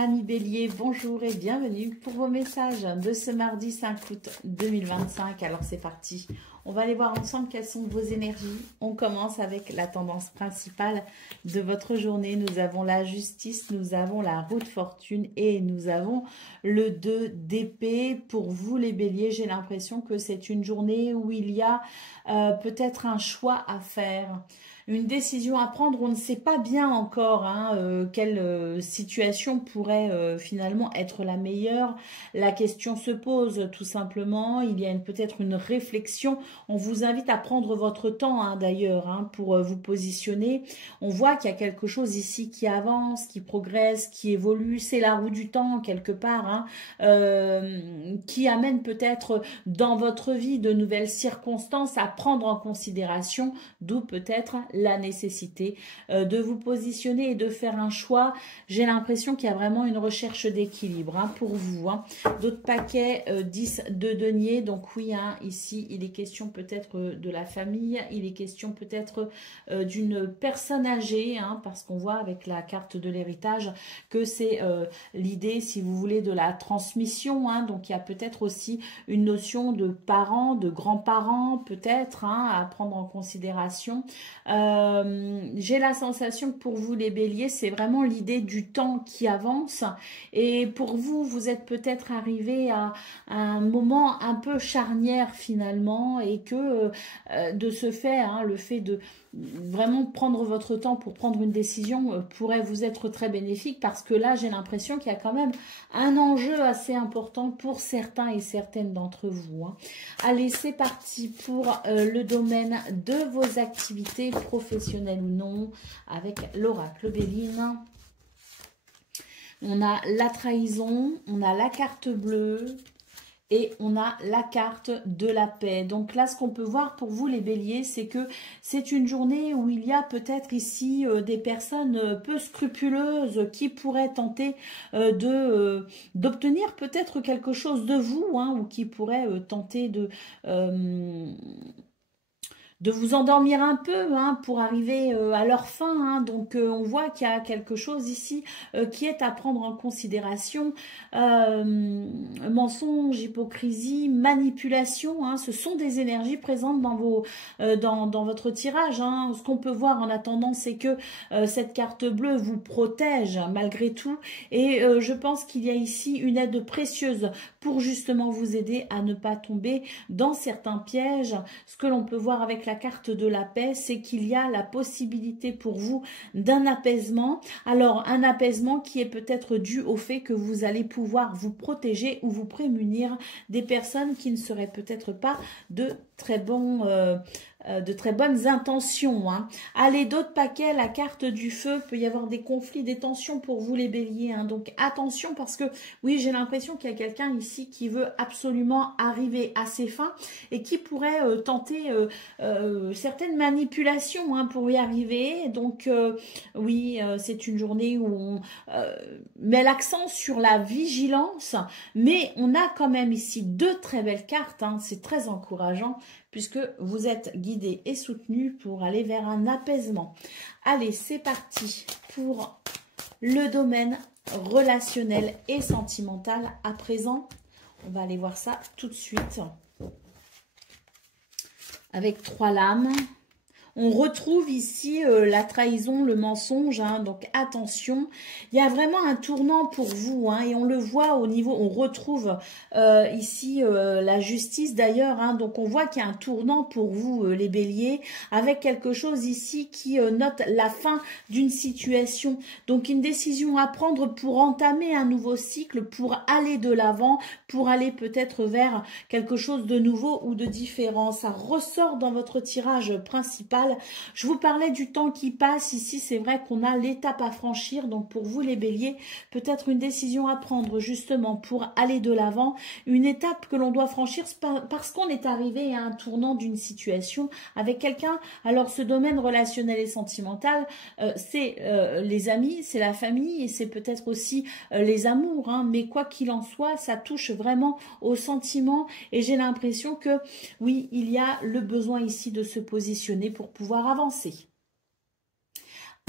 Amis Bélier, bonjour et bienvenue pour vos messages de ce mardi 5 août 2025. Alors c'est parti, on va aller voir ensemble quelles sont vos énergies. On commence avec la tendance principale de votre journée. Nous avons la justice, nous avons la roue de fortune et nous avons le 2 d'épée. Pour vous les Béliers, j'ai l'impression que c'est une journée où il y a peut-être un choix à faire. Une décision à prendre, on ne sait pas bien encore quelle situation pourrait finalement être la meilleure. La question se pose tout simplement, il y a peut-être une réflexion. On vous invite à prendre votre temps d'ailleurs pour vous positionner. On voit qu'il y a quelque chose ici qui avance, qui progresse, qui évolue. C'est la roue du temps quelque part qui amène peut-être dans votre vie de nouvelles circonstances à prendre en considération, d'où peut-être la nécessité de vous positionner et de faire un choix. J'ai l'impression qu'il y a vraiment une recherche d'équilibre pour vous. D'autres paquets, 10 de denier. Donc oui, ici, il est question peut-être de la famille. Il est question peut-être d'une personne âgée, parce qu'on voit avec la carte de l'héritage que c'est l'idée, si vous voulez, de la transmission. Donc il y a peut-être aussi une notion de parents, de grands-parents, peut-être, à prendre en considération. J'ai la sensation que pour vous les béliers, c'est vraiment l'idée du temps qui avance et pour vous, vous êtes peut-être arrivé à un moment un peu charnière finalement et que de ce fait, le fait de vraiment prendre votre temps pour prendre une décision pourrait vous être très bénéfique parce que là, j'ai l'impression qu'il y a quand même un enjeu assez important pour certains et certaines d'entre vous. Allez, c'est parti pour le domaine de vos activités professionnelles ou non avec l'oracle Béline. On a la trahison, on a la carte bleue, et on a la carte de la paix. Donc là, ce qu'on peut voir pour vous, les béliers, c'est que c'est une journée où il y a peut-être ici des personnes peu scrupuleuses qui pourraient tenter d'obtenir peut-être quelque chose de vous, ou qui pourraient tenter de vous endormir un peu pour arriver à leur fin. Donc on voit qu'il y a quelque chose ici qui est à prendre en considération. Mensonge, hypocrisie, manipulation, ce sont des énergies présentes dans votre tirage. Ce qu'on peut voir en attendant, c'est que cette carte bleue vous protège malgré tout. Et je pense qu'il y a ici une aide précieuse pour justement vous aider à ne pas tomber dans certains pièges. Ce que l'on peut voir avec la carte de la paix, c'est qu'il y a la possibilité pour vous d'un apaisement. Alors, un apaisement qui est peut-être dû au fait que vous allez pouvoir vous protéger ou vous prémunir des personnes qui ne seraient peut-être pas de très bonnes intentions. Allez, d'autres paquets, la carte du feu, peut y avoir des conflits, des tensions pour vous les béliers. Donc attention parce que oui, j'ai l'impression qu'il y a quelqu'un ici qui veut absolument arriver à ses fins et qui pourrait tenter certaines manipulations pour y arriver. Donc oui, c'est une journée où on met l'accent sur la vigilance, mais on a quand même ici deux très belles cartes. C'est très encourageant puisque vous êtes guidé et soutenu pour aller vers un apaisement. Allez, c'est parti pour le domaine relationnel et sentimental. À présent, on va aller voir ça tout de suite. Avec 3 lames. On retrouve ici la trahison, le mensonge, donc attention. Il y a vraiment un tournant pour vous, et on le voit au niveau, on retrouve ici la justice d'ailleurs, donc on voit qu'il y a un tournant pour vous les béliers, avec quelque chose ici qui note la fin d'une situation. Donc une décision à prendre pour entamer un nouveau cycle, pour aller de l'avant, pour aller peut-être vers quelque chose de nouveau ou de différent. Ça ressort dans votre tirage principal. Je vous parlais du temps qui passe. Ici, c'est vrai qu'on a l'étape à franchir. Donc, pour vous, les béliers, peut-être une décision à prendre justement pour aller de l'avant. Une étape que l'on doit franchir parce qu'on est arrivé à un tournant d'une situation avec quelqu'un. Alors, ce domaine relationnel et sentimental, c'est les amis, c'est la famille et c'est peut-être aussi les amours. Mais quoi qu'il en soit, ça touche vraiment aux sentiments. Et j'ai l'impression que, oui, il y a le besoin ici de se positionner pour pouvoir avancer.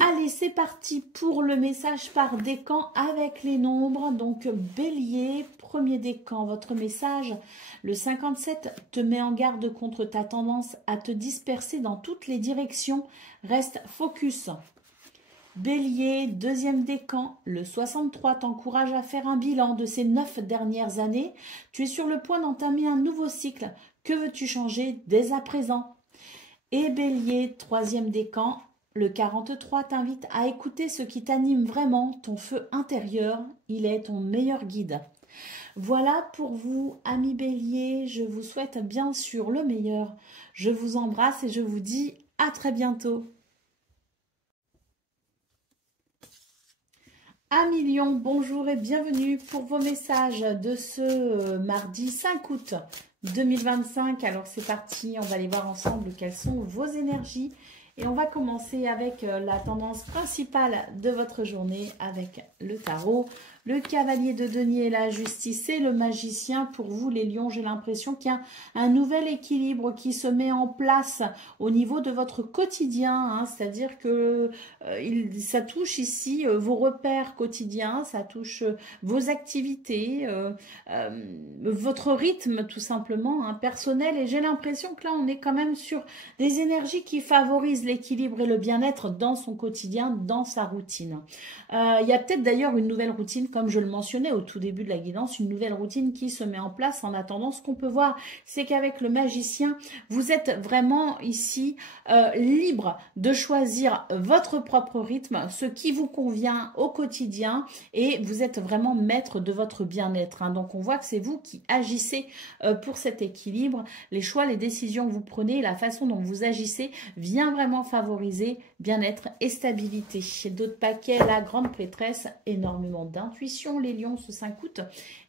Allez, c'est parti pour le message par décan avec les nombres. Donc, Bélier, premier décan, votre message. Le 57 te met en garde contre ta tendance à te disperser dans toutes les directions. Reste focus. Bélier, deuxième décan, le 63 t'encourage à faire un bilan de ces 9 dernières années. Tu es sur le point d'entamer un nouveau cycle. Que veux-tu changer dès à présent? Et Bélier, troisième décan, le 43 t'invite à écouter ce qui t'anime vraiment, ton feu intérieur. Il est ton meilleur guide. Voilà pour vous, amis Bélier. Je vous souhaite bien sûr le meilleur. Je vous embrasse et je vous dis à très bientôt. Amis Lion, bonjour et bienvenue pour vos messages de ce mardi 5 août 2025. Alors c'est parti, on va aller voir ensemble quelles sont vos énergies. Et on va commencer avec la tendance principale de votre journée avec le tarot. Le cavalier de denier et la justice et le magicien. Pour vous les lions, j'ai l'impression qu'il y a un nouvel équilibre qui se met en place au niveau de votre quotidien. Hein, c'est-à-dire que ça touche ici vos repères quotidiens, ça touche vos activités, votre rythme tout simplement, hein, personnel. Et j'ai l'impression que là, on est quand même sur des énergies qui favorisent l'équilibre et le bien-être dans son quotidien, dans sa routine. Il y a peut-être d'ailleurs une nouvelle routine, comme je le mentionnais au tout début de la guidance, une nouvelle routine qui se met en place. En attendant, ce qu'on peut voir, c'est qu'avec le magicien, vous êtes vraiment ici libre de choisir votre propre rythme, ce qui vous convient au quotidien, et vous êtes vraiment maître de votre bien-être. Hein. Donc on voit que c'est vous qui agissez pour cet équilibre. Les choix, les décisions que vous prenez, la façon dont vous agissez vient vraiment favoriser bien-être et stabilité. D'autres paquets, la grande prêtresse, énormément d'intuition, les lions ce 5 août,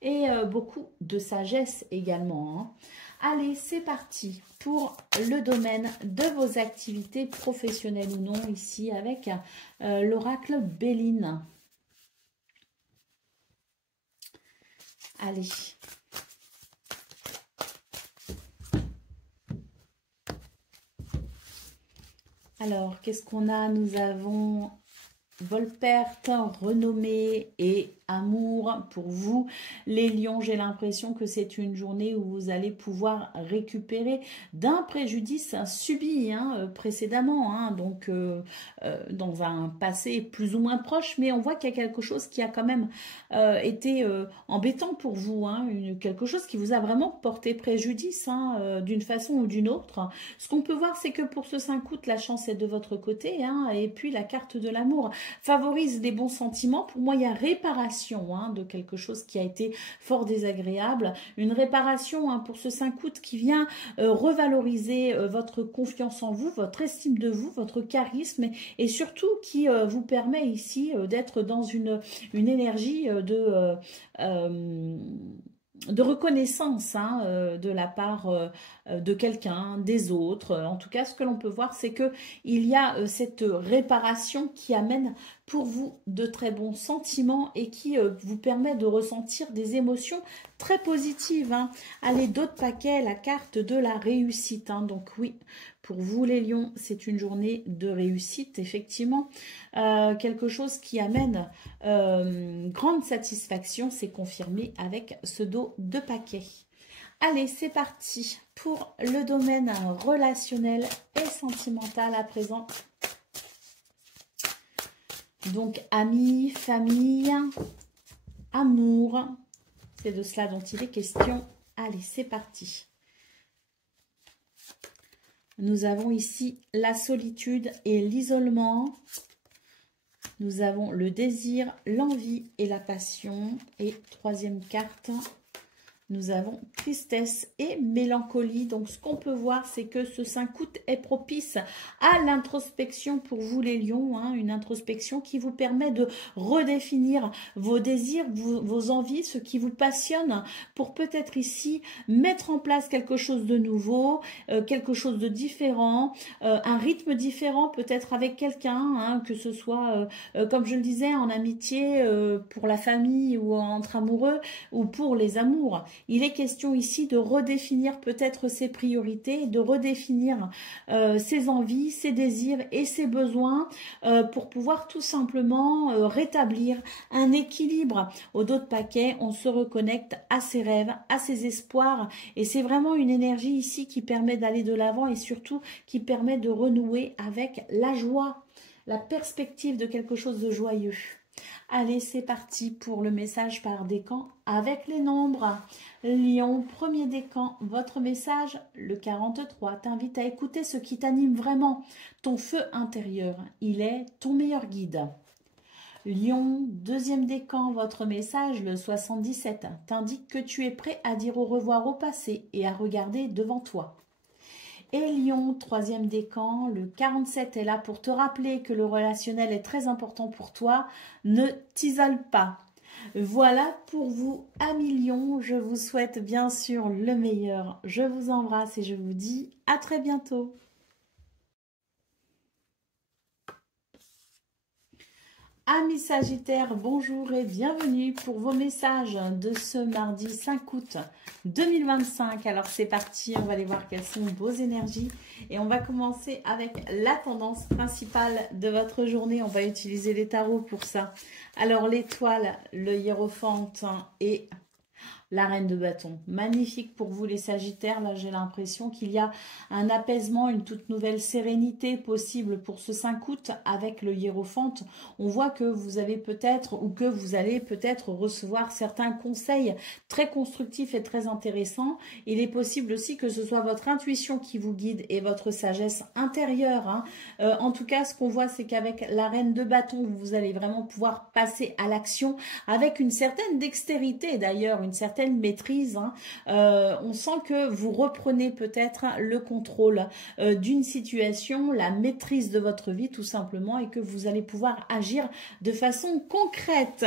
et beaucoup de sagesse également. Hein. Allez, c'est parti pour le domaine de vos activités professionnelles ou non, ici avec l'oracle Béline. Allez. Alors, qu'est-ce qu'on a? Nous avons Volperte, renommée et amour pour vous. Les lions, j'ai l'impression que c'est une journée où vous allez pouvoir récupérer d'un préjudice subi précédemment, hein, donc dans un passé plus ou moins proche, mais on voit qu'il y a quelque chose qui a quand même été embêtant pour vous, hein, quelque chose qui vous a vraiment porté préjudice d'une façon ou d'une autre. Ce qu'on peut voir, c'est que pour ce 5 août, la chance est de votre côté, hein, et puis la carte de l'amour favorise les bons sentiments. Pour moi, il y a réparation de quelque chose qui a été fort désagréable. Une réparation pour ce 5 août qui vient revaloriser votre confiance en vous, votre estime de vous, votre charisme et surtout qui vous permet ici d'être dans une énergie de reconnaissance de la part de quelqu'un, des autres. En tout cas, ce que l'on peut voir, c'est que il y a cette réparation qui amène pour vous de très bons sentiments et qui vous permet de ressentir des émotions très positives. Hein. Allez, d'autres paquets, la carte de la réussite. Hein. Donc oui, pour vous les lions, c'est une journée de réussite, effectivement. Quelque chose qui amène grande satisfaction, c'est confirmé avec ce dos de paquets. Allez, c'est parti pour le domaine relationnel et sentimental à présent. Donc, amis, famille, amour, c'est de cela dont il est question. Allez, c'est parti. Nous avons ici la solitude et l'isolement. Nous avons le désir, l'envie et la passion. Et troisième carte, nous avons tristesse et mélancolie. Donc, ce qu'on peut voir, c'est que ce 5 août est propice à l'introspection pour vous, les lions. Hein, une introspection qui vous permet de redéfinir vos désirs, vos envies, ce qui vous passionne, pour peut-être ici mettre en place quelque chose de nouveau, quelque chose de différent, un rythme différent, peut-être avec quelqu'un, que ce soit, comme je le disais, en amitié, pour la famille ou entre amoureux ou pour les amours. Il est question ici de redéfinir peut-être ses priorités, de redéfinir ses envies, ses désirs et ses besoins pour pouvoir tout simplement rétablir un équilibre. Au dos de paquet, on se reconnecte à ses rêves, à ses espoirs et c'est vraiment une énergie ici qui permet d'aller de l'avant et surtout qui permet de renouer avec la joie, la perspective de quelque chose de joyeux. Allez, c'est parti pour le message par décan avec les nombres. Lion, premier décan, votre message, le 43, t'invite à écouter ce qui t'anime vraiment, ton feu intérieur. Il est ton meilleur guide. Lion, deuxième décan, votre message, le 77, t'indique que tu es prêt à dire au revoir au passé et à regarder devant toi. Et Lion, troisième décan, le 47 est là pour te rappeler que le relationnel est très important pour toi. Ne t'isole pas. Voilà pour vous, amis Lion. Je vous souhaite bien sûr le meilleur. Je vous embrasse et je vous dis à très bientôt. Amis Sagittaires, bonjour et bienvenue pour vos messages de ce mardi 5 août 2025. Alors c'est parti, on va aller voir quelles sont vos énergies et on va commencer avec la tendance principale de votre journée. On va utiliser les tarots pour ça. Alors l'étoile, le hiérophante et la reine de bâton. Magnifique pour vous les Sagittaires. Là, j'ai l'impression qu'il y a un apaisement, une toute nouvelle sérénité possible pour ce 5 août avec le hiérophante. On voit que vous avez peut-être ou que vous allez peut-être recevoir certains conseils très constructifs et très intéressants. Il est possible aussi que ce soit votre intuition qui vous guide et votre sagesse intérieure. Hein. En tout cas, ce qu'on voit, c'est qu'avec la reine de bâton, vous allez vraiment pouvoir passer à l'action avec une certaine dextérité d'ailleurs, une certaine maîtrise. Hein. On sent que vous reprenez peut-être le contrôle d'une situation, la maîtrise de votre vie tout simplement et que vous allez pouvoir agir de façon concrète.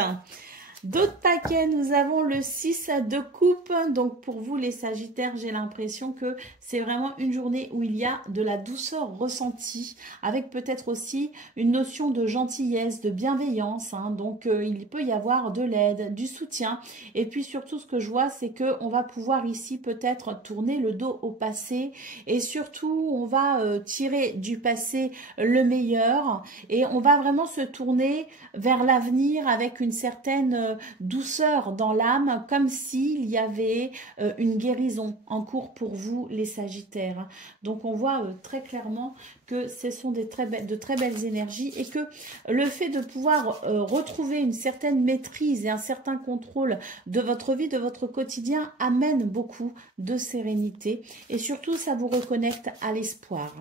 D'autres paquets, nous avons le 6 de coupe. Donc pour vous les Sagittaires, j'ai l'impression que c'est vraiment une journée où il y a de la douceur ressentie, avec peut-être aussi une notion de gentillesse, de bienveillance. Hein. Donc il peut y avoir de l'aide, du soutien. Et puis surtout ce que je vois, c'est qu'on va pouvoir ici peut-être tourner le dos au passé. Et surtout, on va tirer du passé le meilleur. Et on va vraiment se tourner vers l'avenir avec une certaine douceur dans l'âme, comme s'il y avait une guérison en cours pour vous les Sagittaires. Donc on voit très clairement que ce sont de très belles énergies et que le fait de pouvoir retrouver une certaine maîtrise et un certain contrôle de votre vie, de votre quotidien, amène beaucoup de sérénité et surtout ça vous reconnecte à l'espoir.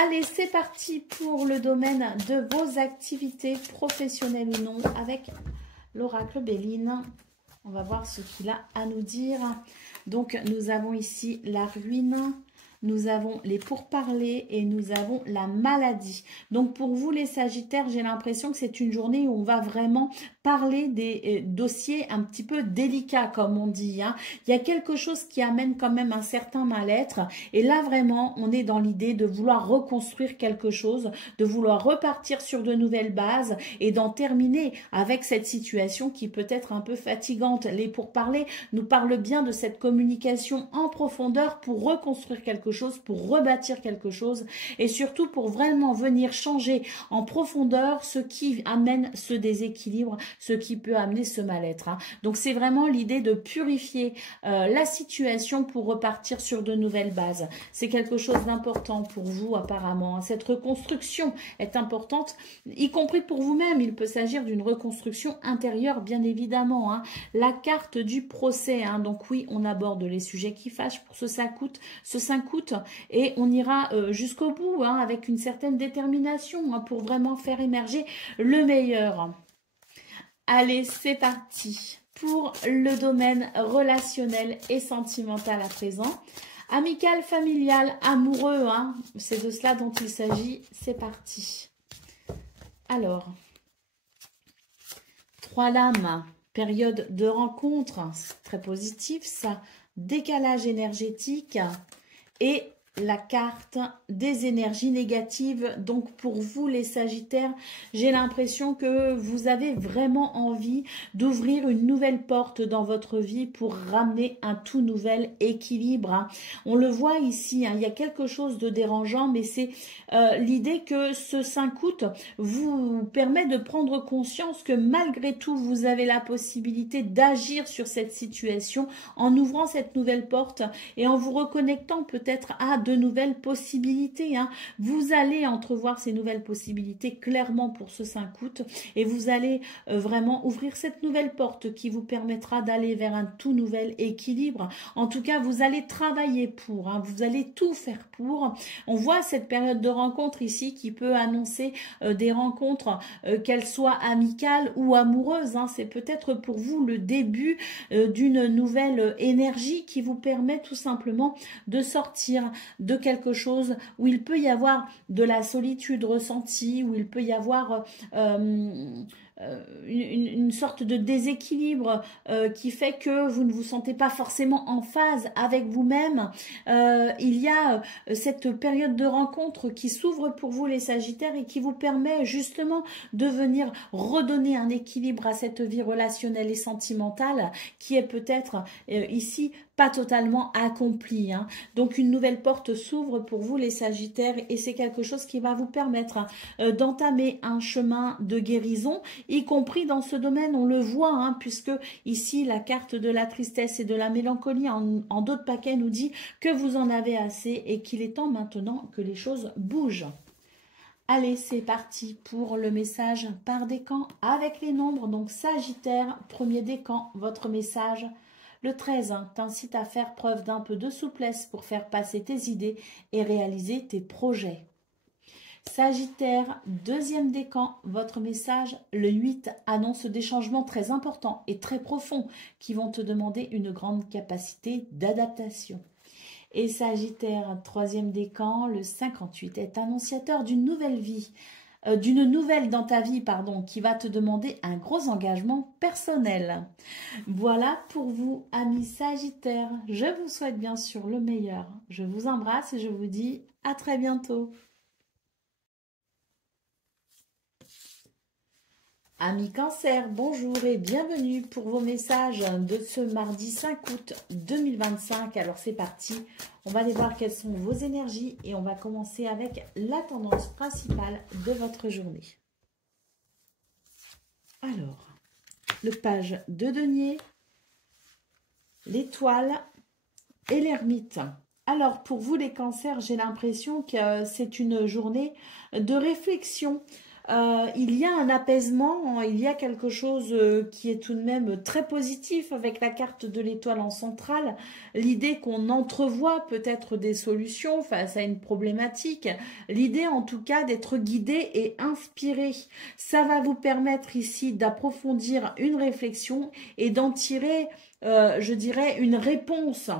Allez, c'est parti pour le domaine de vos activités professionnelles ou non avec l'oracle Béline. On va voir ce qu'il a à nous dire. Donc, nous avons ici la ruine, nous avons les pourparlers et nous avons la maladie. Donc, pour vous les Sagittaires, j'ai l'impression que c'est une journée où on va vraiment parler des dossiers un petit peu délicats, comme on dit. Hein. Il y a quelque chose qui amène quand même un certain mal-être. Et là, vraiment, on est dans l'idée de vouloir reconstruire quelque chose, de vouloir repartir sur de nouvelles bases et d'en terminer avec cette situation qui peut être un peu fatigante. Les pourparlers nous parlent bien de cette communication en profondeur pour reconstruire quelque chose, pour rebâtir quelque chose et surtout pour vraiment venir changer en profondeur ce qui amène ce déséquilibre, ce qui peut amener ce mal-être. Hein. Donc c'est vraiment l'idée de purifier la situation pour repartir sur de nouvelles bases. C'est quelque chose d'important pour vous apparemment. Hein. Cette reconstruction est importante, y compris pour vous-même. Il peut s'agir d'une reconstruction intérieure, bien évidemment. Hein. La carte du procès. Hein. Donc oui, on aborde les sujets qui fâchent pour ce 5 août et on ira jusqu'au bout hein, avec une certaine détermination hein, pour vraiment faire émerger le meilleur. Allez, c'est parti pour le domaine relationnel et sentimental à présent. Amical, familial, amoureux, hein, c'est de cela dont il s'agit. C'est parti. Alors, 3 lames, période de rencontre, très positif ça, décalage énergétique et la carte des énergies négatives. Donc pour vous les Sagittaires, j'ai l'impression que vous avez vraiment envie d'ouvrir une nouvelle porte dans votre vie pour ramener un tout nouvel équilibre, hein. On le voit ici, hein, il y a quelque chose de dérangeant, mais c'est l'idée que ce 5 août vous permet de prendre conscience que malgré tout, vous avez la possibilité d'agir sur cette situation en ouvrant cette nouvelle porte et en vous reconnectant peut-être à de nouvelles possibilités, hein. Vous allez entrevoir ces nouvelles possibilités clairement pour ce 5 août et vous allez vraiment ouvrir cette nouvelle porte qui vous permettra d'aller vers un tout nouvel équilibre. En tout cas, vous allez travailler pour, hein, vous allez tout faire pour. On voit cette période de rencontre ici qui peut annoncer des rencontres, qu'elles soient amicales ou amoureuses, hein. C'est peut-être pour vous le début d'une nouvelle énergie qui vous permet tout simplement de sortir de quelque chose où il peut y avoir de la solitude ressentie, où il peut y avoir une sorte de déséquilibre qui fait que vous ne vous sentez pas forcément en phase avec vous-même. Il y a cette période de rencontre qui s'ouvre pour vous les Sagittaires et qui vous permet justement de venir redonner un équilibre à cette vie relationnelle et sentimentale qui est peut-être ici pas totalement accompli, hein. Donc une nouvelle porte s'ouvre pour vous les Sagittaires et c'est quelque chose qui va vous permettre d'entamer un chemin de guérison, y compris dans ce domaine, on le voit, hein, puisque ici la carte de la tristesse et de la mélancolie en d'autres paquets nous dit que vous en avez assez et qu'il est temps maintenant que les choses bougent. Allez, c'est parti pour le message par décan avec les nombres. Donc Sagittaire, premier décan, votre message. Le 13 t'incite à faire preuve d'un peu de souplesse pour faire passer tes idées et réaliser tes projets. Sagittaire, deuxième décan, votre message. Le 8 annonce des changements très importants et très profonds qui vont te demander une grande capacité d'adaptation. Et Sagittaire, troisième décan, le 58 est annonciateur d'une nouvelle vie. D'une nouvelle dans ta vie, pardon, qui va te demander un gros engagement personnel. Voilà pour vous, amis Sagittaires. Je vous souhaite bien sûr le meilleur. Je vous embrasse et je vous dis à très bientôt. Amis Cancer, bonjour et bienvenue pour vos messages de ce mardi 5 août 2025. Alors c'est parti, on va aller voir quelles sont vos énergies et on va commencer avec la tendance principale de votre journée. Alors, le page de denier, l'étoile et l'ermite. Alors pour vous les cancers, j'ai l'impression que c'est une journée de réflexion. Il y a un apaisement, il y a quelque chose qui est tout de même très positif avec la carte de l'étoile en centrale. L'idée qu'on entrevoit peut-être des solutions face à une problématique. L'idée en tout cas d'être guidé et inspiré. Ça va vous permettre ici d'approfondir une réflexion et d'en tirer je dirais une réponse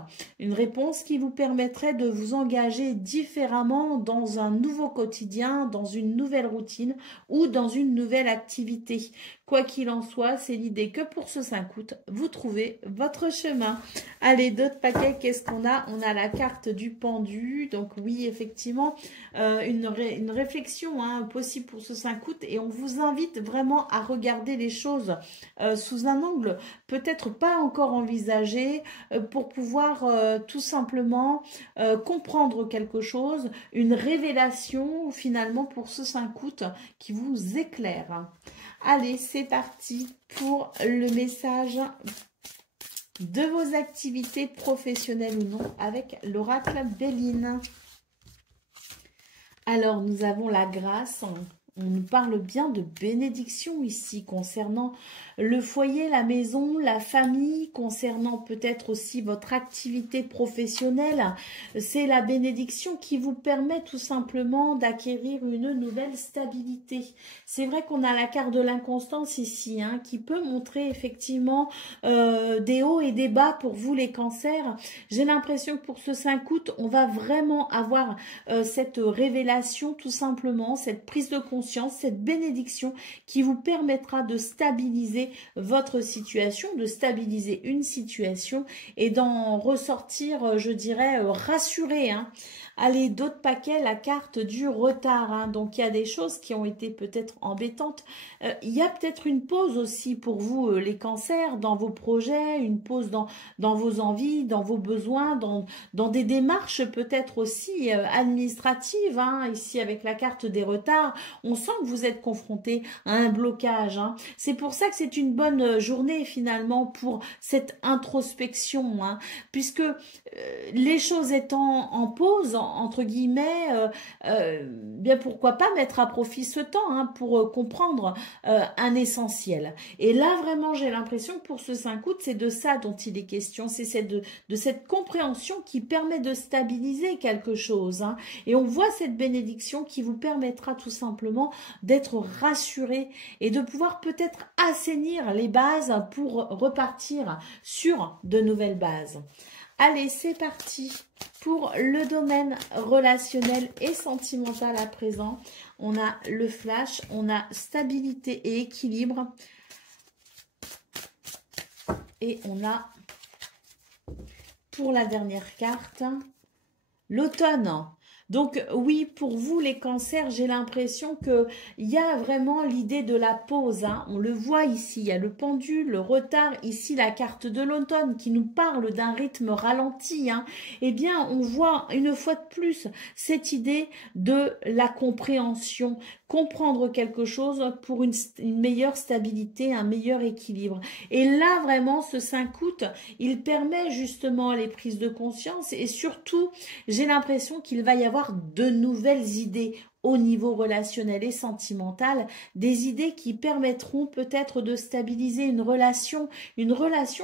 qui vous permettrait de vous engager différemment dans un nouveau quotidien, dans une nouvelle routine ou dans une nouvelle activité. Quoi qu'il en soit, c'est l'idée que pour ce 5 août, vous trouvez votre chemin. Allez, d'autres paquets, qu'est-ce qu'on a? On a la carte du pendu. Donc oui, effectivement, une réflexion possible pour ce 5 août. Et on vous invite vraiment à regarder les choses sous un angle peut-être pas encore envisagé pour pouvoir tout simplement comprendre quelque chose, une révélation finalement pour ce 5 août qui vous éclaire. Allez, c'est parti pour le message de vos activités professionnelles ou non avec l'oracle Béline. Alors, nous avons la grâce. On nous parle bien de bénédiction ici concernant le foyer, la maison, la famille, concernant peut-être aussi votre activité professionnelle. C'est la bénédiction qui vous permet tout simplement d'acquérir une nouvelle stabilité. C'est vrai qu'on a la carte de l'inconstance ici, qui peut montrer effectivement des hauts et des bas pour vous les cancers. J'ai l'impression que pour ce 5 août, on va vraiment avoir cette révélation tout simplement, cette prise de conscience, cette bénédiction qui vous permettra de stabiliser votre situation, de stabiliser une situation et d'en ressortir, je dirais, rassuré. Allez, d'autres paquets, la carte du retard, hein. Donc il y a des choses qui ont été peut-être embêtantes. Il y a peut-être une pause aussi pour vous, les cancers, dans vos projets, une pause dans vos envies, dans vos besoins, dans des démarches peut-être aussi administratives, hein. Ici avec la carte des retards, on sent que vous êtes confronté à un blocage, hein. C'est pour ça que c'est une bonne journée finalement pour cette introspection, hein, puisque les choses étant en pause, entre guillemets, bien pourquoi pas mettre à profit ce temps, hein, pour comprendre un essentiel. Et là vraiment j'ai l'impression que pour ce 5 août c'est de ça dont il est question, c'est de cette compréhension qui permet de stabiliser quelque chose, hein. Et on voit cette bénédiction qui vous permettra tout simplement d'être rassuré et de pouvoir peut-être assainir les bases pour repartir sur de nouvelles bases. Allez, c'est parti pour le domaine relationnel et sentimental à présent. On a le flash, on a stabilité et équilibre. Et on a, pour la dernière carte, l'automne. Donc oui, pour vous les cancers, j'ai l'impression qu'il y a vraiment l'idée de la pause, hein. On le voit ici, il y a le pendule, le retard, ici la carte de l'automne qui nous parle d'un rythme ralenti, hein. Eh bien, on voit une fois de plus cette idée de la compréhension, comprendre quelque chose pour une meilleure stabilité, un meilleur équilibre. Et là, vraiment, ce 5 août, il permet justement les prises de conscience et surtout, j'ai l'impression qu'il va y avoir de nouvelles idées au niveau relationnel et sentimental, des idées qui permettront peut-être de stabiliser une relation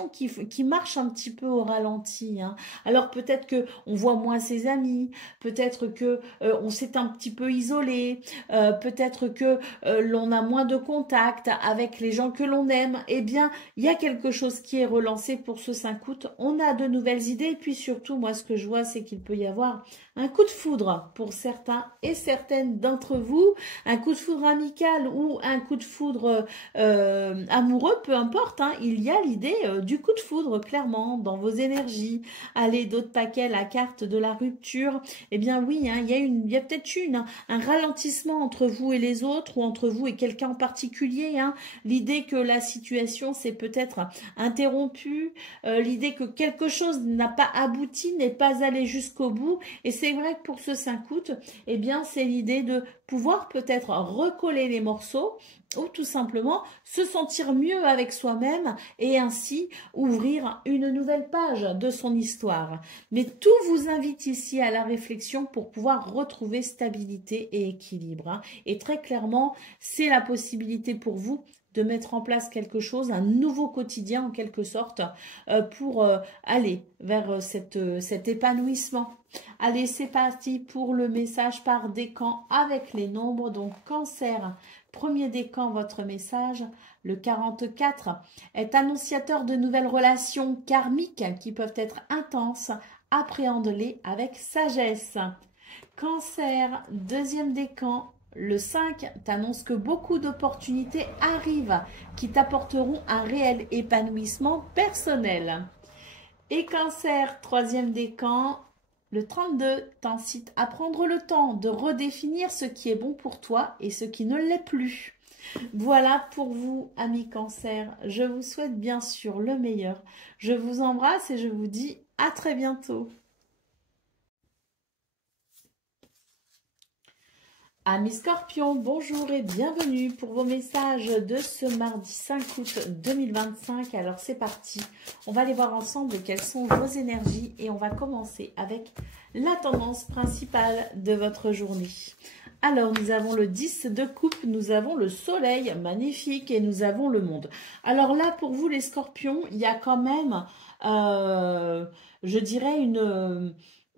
qui marche un petit peu au ralenti, hein. Alors peut-être que on voit moins ses amis, peut-être que on s'est un petit peu isolé, peut-être que l'on a moins de contact avec les gens que l'on aime. Eh bien, il y a quelque chose qui est relancé pour ce 5 août. On a de nouvelles idées et puis surtout, moi, ce que je vois, c'est qu'il peut y avoir un coup de foudre pour certains et certaines d'entre vous, un coup de foudre amical ou un coup de foudre amoureux, peu importe, hein, il y a l'idée du coup de foudre, clairement, dans vos énergies. Allez, d'autres paquets, la carte de la rupture. Eh bien oui, hein, il y a peut-être un ralentissement entre vous et les autres, ou entre vous et quelqu'un en particulier, hein. L'idée que la situation s'est peut-être interrompue, l'idée que quelque chose n'a pas abouti, n'est pas allé jusqu'au bout. Et c'est vrai que pour ce 5 août, eh bien, c'est l'idée de pouvoir peut-être recoller les morceaux ou tout simplement se sentir mieux avec soi-même et ainsi ouvrir une nouvelle page de son histoire. Mais tout vous invite ici à la réflexion pour pouvoir retrouver stabilité et équilibre, hein. Et très clairement, c'est la possibilité pour vous de mettre en place quelque chose, un nouveau quotidien en quelque sorte, pour aller vers cet épanouissement. Allez, c'est parti pour le message par décan avec les nombres. Donc, Cancer, premier décan, votre message, le 44, est annonciateur de nouvelles relations karmiques qui peuvent être intenses. Appréhendez-les avec sagesse. Cancer, deuxième décan, le 5 t'annonce que beaucoup d'opportunités arrivent qui t'apporteront un réel épanouissement personnel. Et Cancer, troisième décan, le 32 t'incite à prendre le temps de redéfinir ce qui est bon pour toi et ce qui ne l'est plus. Voilà pour vous, amis Cancer. Je vous souhaite bien sûr le meilleur. Je vous embrasse et je vous dis à très bientôt. Amis Scorpions, bonjour et bienvenue pour vos messages de ce mardi 5 août 2025. Alors c'est parti, on va aller voir ensemble quelles sont vos énergies et on va commencer avec la tendance principale de votre journée. Alors nous avons le 10 de coupe, nous avons le soleil, magnifique, et nous avons le monde. Alors là pour vous les Scorpions, il y a quand même, je dirais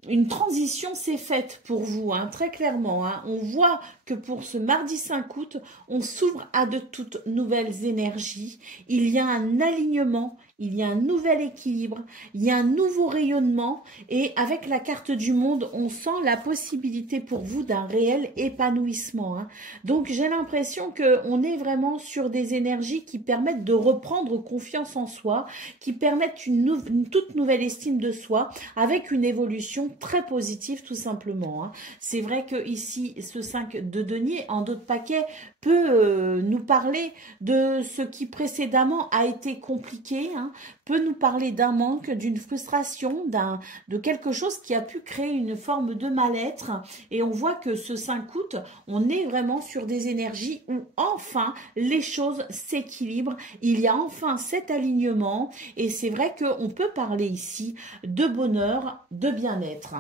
une transition s'est faite pour vous, hein, très clairement, hein. On voit que pour ce mardi 5 août, on s'ouvre à de toutes nouvelles énergies. Il y a un alignement, il y a un nouvel équilibre, il y a un nouveau rayonnement et avec la carte du monde, on sent la possibilité pour vous d'un réel épanouissement. Hein. Donc, j'ai l'impression qu'on est vraiment sur des énergies qui permettent de reprendre confiance en soi, qui permettent une toute nouvelle estime de soi avec une évolution très positive tout simplement. Hein. C'est vrai que ici, ce 5 de denier en d'autres paquets peut nous parler de ce qui précédemment a été compliqué, hein, peut nous parler d'un manque, d'une frustration, de quelque chose qui a pu créer une forme de mal-être. Et on voit que ce 5 août, on est vraiment sur des énergies où enfin les choses s'équilibrent. Il y a enfin cet alignement et c'est vrai qu'on peut parler ici de bonheur, de bien-être.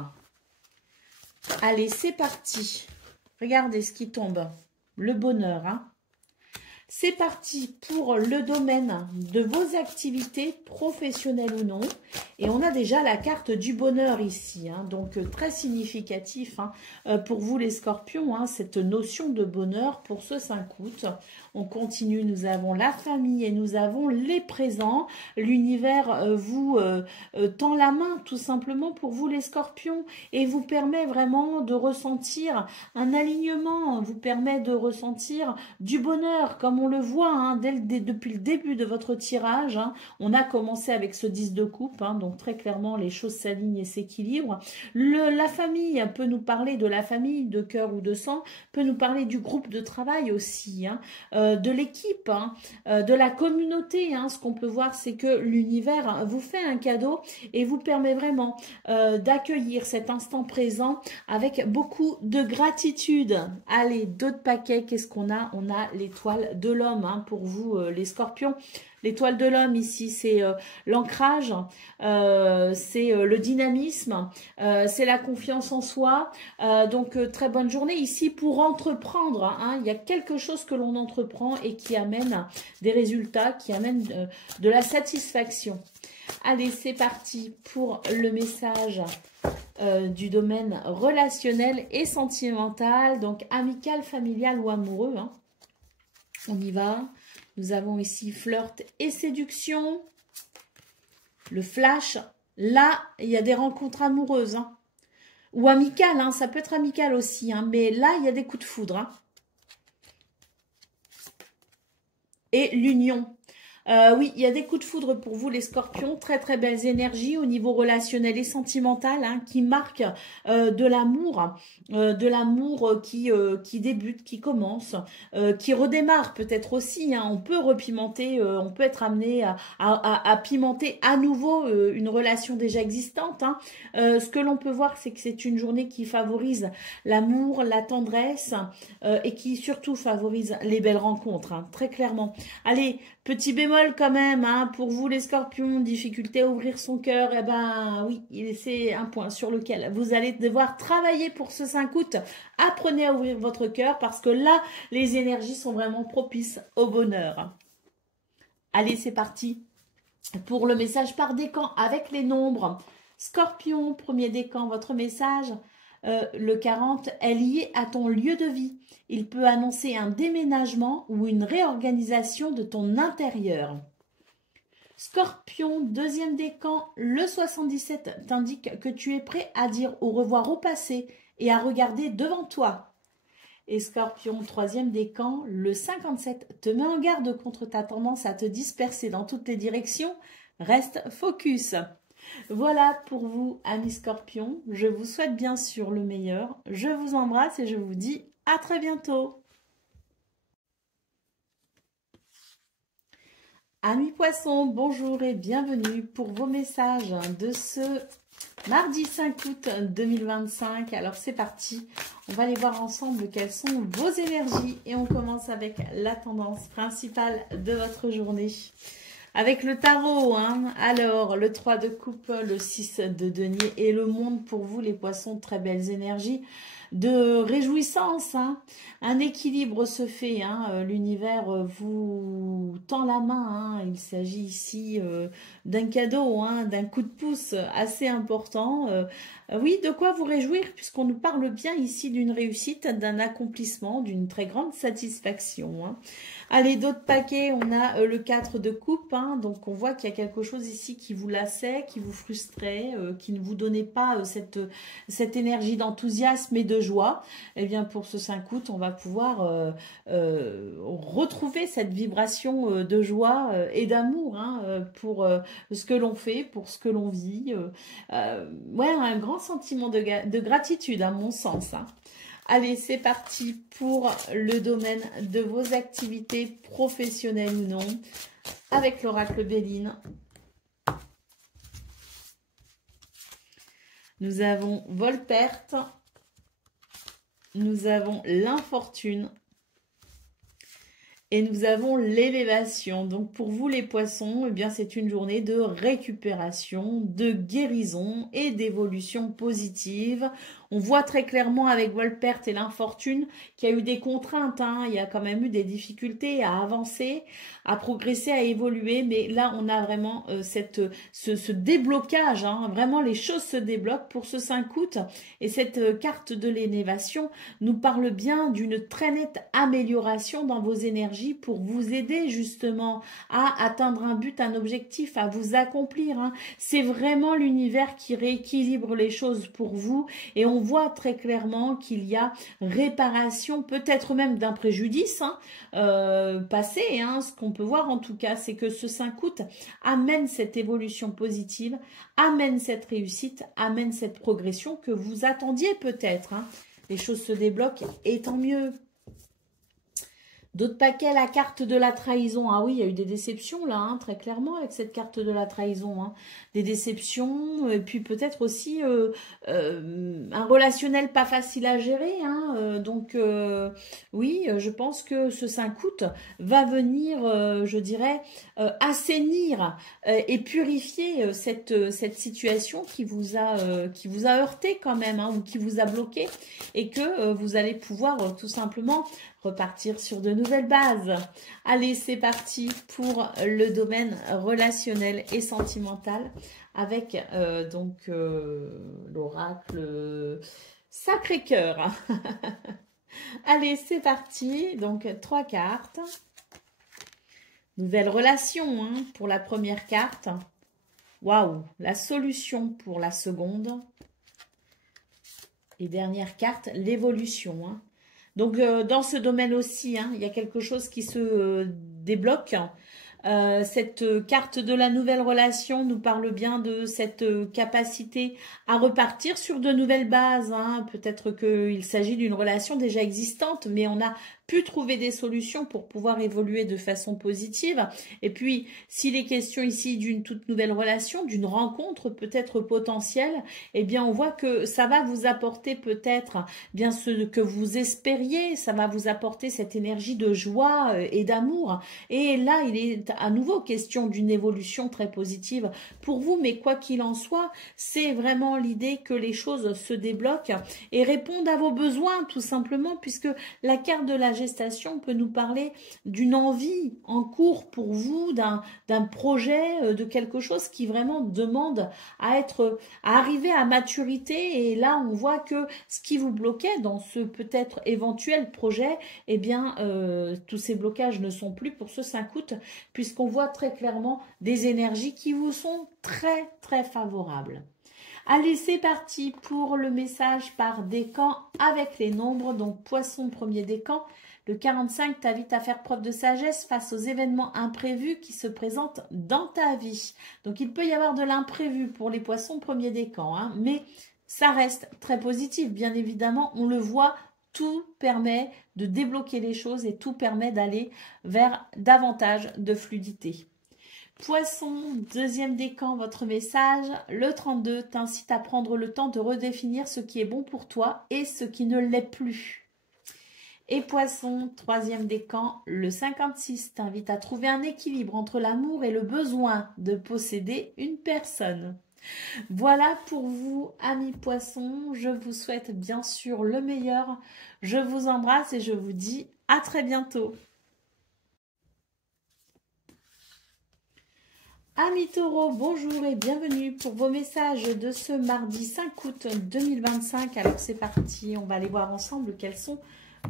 Allez, c'est parti. Regardez ce qui tombe. Le bonheur, hein. C'est parti pour le domaine de vos activités professionnelles ou non. Et on a déjà la carte du bonheur ici, hein, donc très significatif hein, pour vous les scorpions, hein, cette notion de bonheur pour ce 5 août. On continue, nous avons la famille et nous avons les présents. L'univers vous tend la main tout simplement pour vous les scorpions et vous permet vraiment de ressentir un alignement, vous permet de ressentir du bonheur comme on le voit hein, depuis le début de votre tirage. Hein, on a commencé avec ce 10 de coupe, hein, donc très clairement les choses s'alignent et s'équilibrent. La famille peut nous parler de la famille de cœur ou de sang, peut nous parler du groupe de travail aussi, hein, de l'équipe, hein, de la communauté. Hein. Ce qu'on peut voir, c'est que l'univers vous fait un cadeau et vous permet vraiment d'accueillir cet instant présent avec beaucoup de gratitude. Allez, d'autres paquets, qu'est-ce qu'on a? On a l'étoile de l'homme hein, pour vous les scorpions. L'étoile de l'homme ici, c'est l'ancrage, c'est le dynamisme, c'est la confiance en soi. Donc, très bonne journée ici pour entreprendre. Hein. Il y a quelque chose que l'on entreprend et qui amène des résultats, qui amène de la satisfaction. Allez, c'est parti pour le message du domaine relationnel et sentimental, donc amical, familial ou amoureux. Hein. On y va. Nous avons ici flirt et séduction. Le flash. Là, il y a des rencontres amoureuses. Hein. Ou amicales. Hein. Ça peut être amical aussi. Hein. Mais là, il y a des coups de foudre. Hein. Et l'union. Oui, il y a des coups de foudre pour vous les scorpions, très très belles énergies au niveau relationnel et sentimental hein, qui marquent de l'amour qui débute, qui commence, qui redémarre peut-être aussi. Hein, on peut repimenter, on peut être amené à pimenter à nouveau une relation déjà existante. Hein. Ce que l'on peut voir, c'est que c'est une journée qui favorise l'amour, la tendresse et qui surtout favorise les belles rencontres, hein, très clairement. Allez, petit bémol quand même, hein, pour vous les scorpions, difficulté à ouvrir son cœur, eh ben oui, c'est un point sur lequel vous allez devoir travailler pour ce 5 août. Apprenez à ouvrir votre cœur parce que là, les énergies sont vraiment propices au bonheur. Allez, c'est parti pour le message par décan avec les nombres. Scorpion, premier décan, votre message. Le 40 est lié à ton lieu de vie. Il peut annoncer un déménagement ou une réorganisation de ton intérieur. Scorpion, deuxième décan, le 77 t'indique que tu es prêt à dire au revoir au passé et à regarder devant toi. Et Scorpion, troisième décan, le 57 te met en garde contre ta tendance à te disperser dans toutes les directions. Reste focus. Voilà pour vous, amis Scorpions. Je vous souhaite bien sûr le meilleur. Je vous embrasse et je vous dis à très bientôt. Amis Poissons, bonjour et bienvenue pour vos messages de ce mardi 5 août 2025. Alors c'est parti, on va aller voir ensemble quelles sont vos énergies et on commence avec la tendance principale de votre journée. Avec le tarot, hein. Alors le 3 de coupe, le 6 de denier et le monde pour vous les poissons, très belles énergies. de réjouissance, hein. Un équilibre se fait, hein. L'univers vous tend la main, hein. Il s'agit ici d'un cadeau, hein, d'un coup de pouce assez important. Oui, de quoi vous réjouir, puisqu'on nous parle bien ici d'une réussite, d'un accomplissement, d'une très grande satisfaction, hein. Allez, d'autres paquets, on a le 4 de coupe, hein, donc on voit qu'il y a quelque chose ici qui vous lassait, qui vous frustrait, qui ne vous donnait pas cette énergie d'enthousiasme et de joie. Eh bien, pour ce 5 août, on va pouvoir retrouver cette vibration de joie et d'amour, hein, pour ce que l'on fait, pour ce que l'on vit. Ouais, un grand sentiment de gratitude, à mon sens, hein. Allez, c'est parti pour le domaine de vos activités professionnelles ou non, avec l'oracle Béline. Nous avons vol-perte, nous avons l'infortune et nous avons l'élévation. Donc pour vous les poissons, eh bien c'est une journée de récupération, de guérison et d'évolution positive. On voit très clairement avec Volperte et l'infortune qu'il y a eu des contraintes, hein. Il y a quand même eu des difficultés à avancer, à progresser, à évoluer. Mais là, on a vraiment ce déblocage, hein. Vraiment, les choses se débloquent pour ce 5 août. Et cette carte de l'élévation nous parle bien d'une très nette amélioration dans vos énergies pour vous aider justement à atteindre un but, un objectif, à vous accomplir, hein. C'est vraiment l'univers qui rééquilibre les choses pour vous. Et on voit très clairement qu'il y a réparation, peut-être même d'un préjudice, hein, passé, hein. Ce qu'on peut voir en tout cas, c'est que ce 5 août amène cette évolution positive, amène cette réussite, amène cette progression que vous attendiez peut-être, hein. Les choses se débloquent et tant mieux. D'autres paquets, la carte de la trahison. Ah oui, il y a eu des déceptions là, hein, très clairement, avec cette carte de la trahison, hein. Des déceptions, et puis peut-être aussi un relationnel pas facile à gérer, hein. Donc oui, je pense que ce 5 août va venir, je dirais, assainir et purifier cette situation qui vous a heurté quand même, hein, ou qui vous a bloqué, et que vous allez pouvoir tout simplement repartir sur de nouvelles bases. Allez, c'est parti pour le domaine relationnel et sentimental avec l'oracle Sacré-Cœur. Allez, c'est parti. Donc, 3 cartes. Nouvelle relation, hein, pour la première carte. Waouh, la solution pour la seconde. Et dernière carte, l'évolution, hein. Donc, dans ce domaine aussi, hein, il y a quelque chose qui se débloque. Cette carte de la nouvelle relation nous parle bien de cette capacité à repartir sur de nouvelles bases, hein. Peut-être qu'il s'agit d'une relation déjà existante, mais on a pu trouver des solutions pour pouvoir évoluer de façon positive. Et puis, s'il est question ici d'une toute nouvelle relation, d'une rencontre peut-être potentielle, eh bien, on voit que ça va vous apporter peut-être bien ce que vous espériez, ça va vous apporter cette énergie de joie et d'amour. Et là, il est à nouveau question d'une évolution très positive pour vous, mais quoi qu'il en soit, c'est vraiment l'idée que les choses se débloquent et répondent à vos besoins, tout simplement, puisque la carte de la gestation peut nous parler d'une envie en cours pour vous, d'un projet, de quelque chose qui vraiment demande à arriver à maturité. Et là, on voit que ce qui vous bloquait dans ce peut-être éventuel projet, eh bien, tous ces blocages ne sont plus pour ce 5 août, puisqu'on voit très clairement des énergies qui vous sont très, très favorables. Allez, c'est parti pour le message par décan avec les nombres. Donc, poisson, premier décan. Le 45 t'invite à faire preuve de sagesse face aux événements imprévus qui se présentent dans ta vie. Donc, il peut y avoir de l'imprévu pour les poissons, premier décan, hein, mais ça reste très positif. Bien évidemment, on le voit, tout permet de débloquer les choses et tout permet d'aller vers davantage de fluidité. Poisson, deuxième décan, votre message, le 32 t'incite à prendre le temps de redéfinir ce qui est bon pour toi et ce qui ne l'est plus. Et Poisson, troisième décan, le 56 t'invite à trouver un équilibre entre l'amour et le besoin de posséder une personne. Voilà pour vous, amis poissons. Je vous souhaite bien sûr le meilleur. Je vous embrasse et je vous dis à très bientôt. Amis taureaux, bonjour et bienvenue pour vos messages de ce mardi 5 août 2025. Alors c'est parti, on va aller voir ensemble quelles sont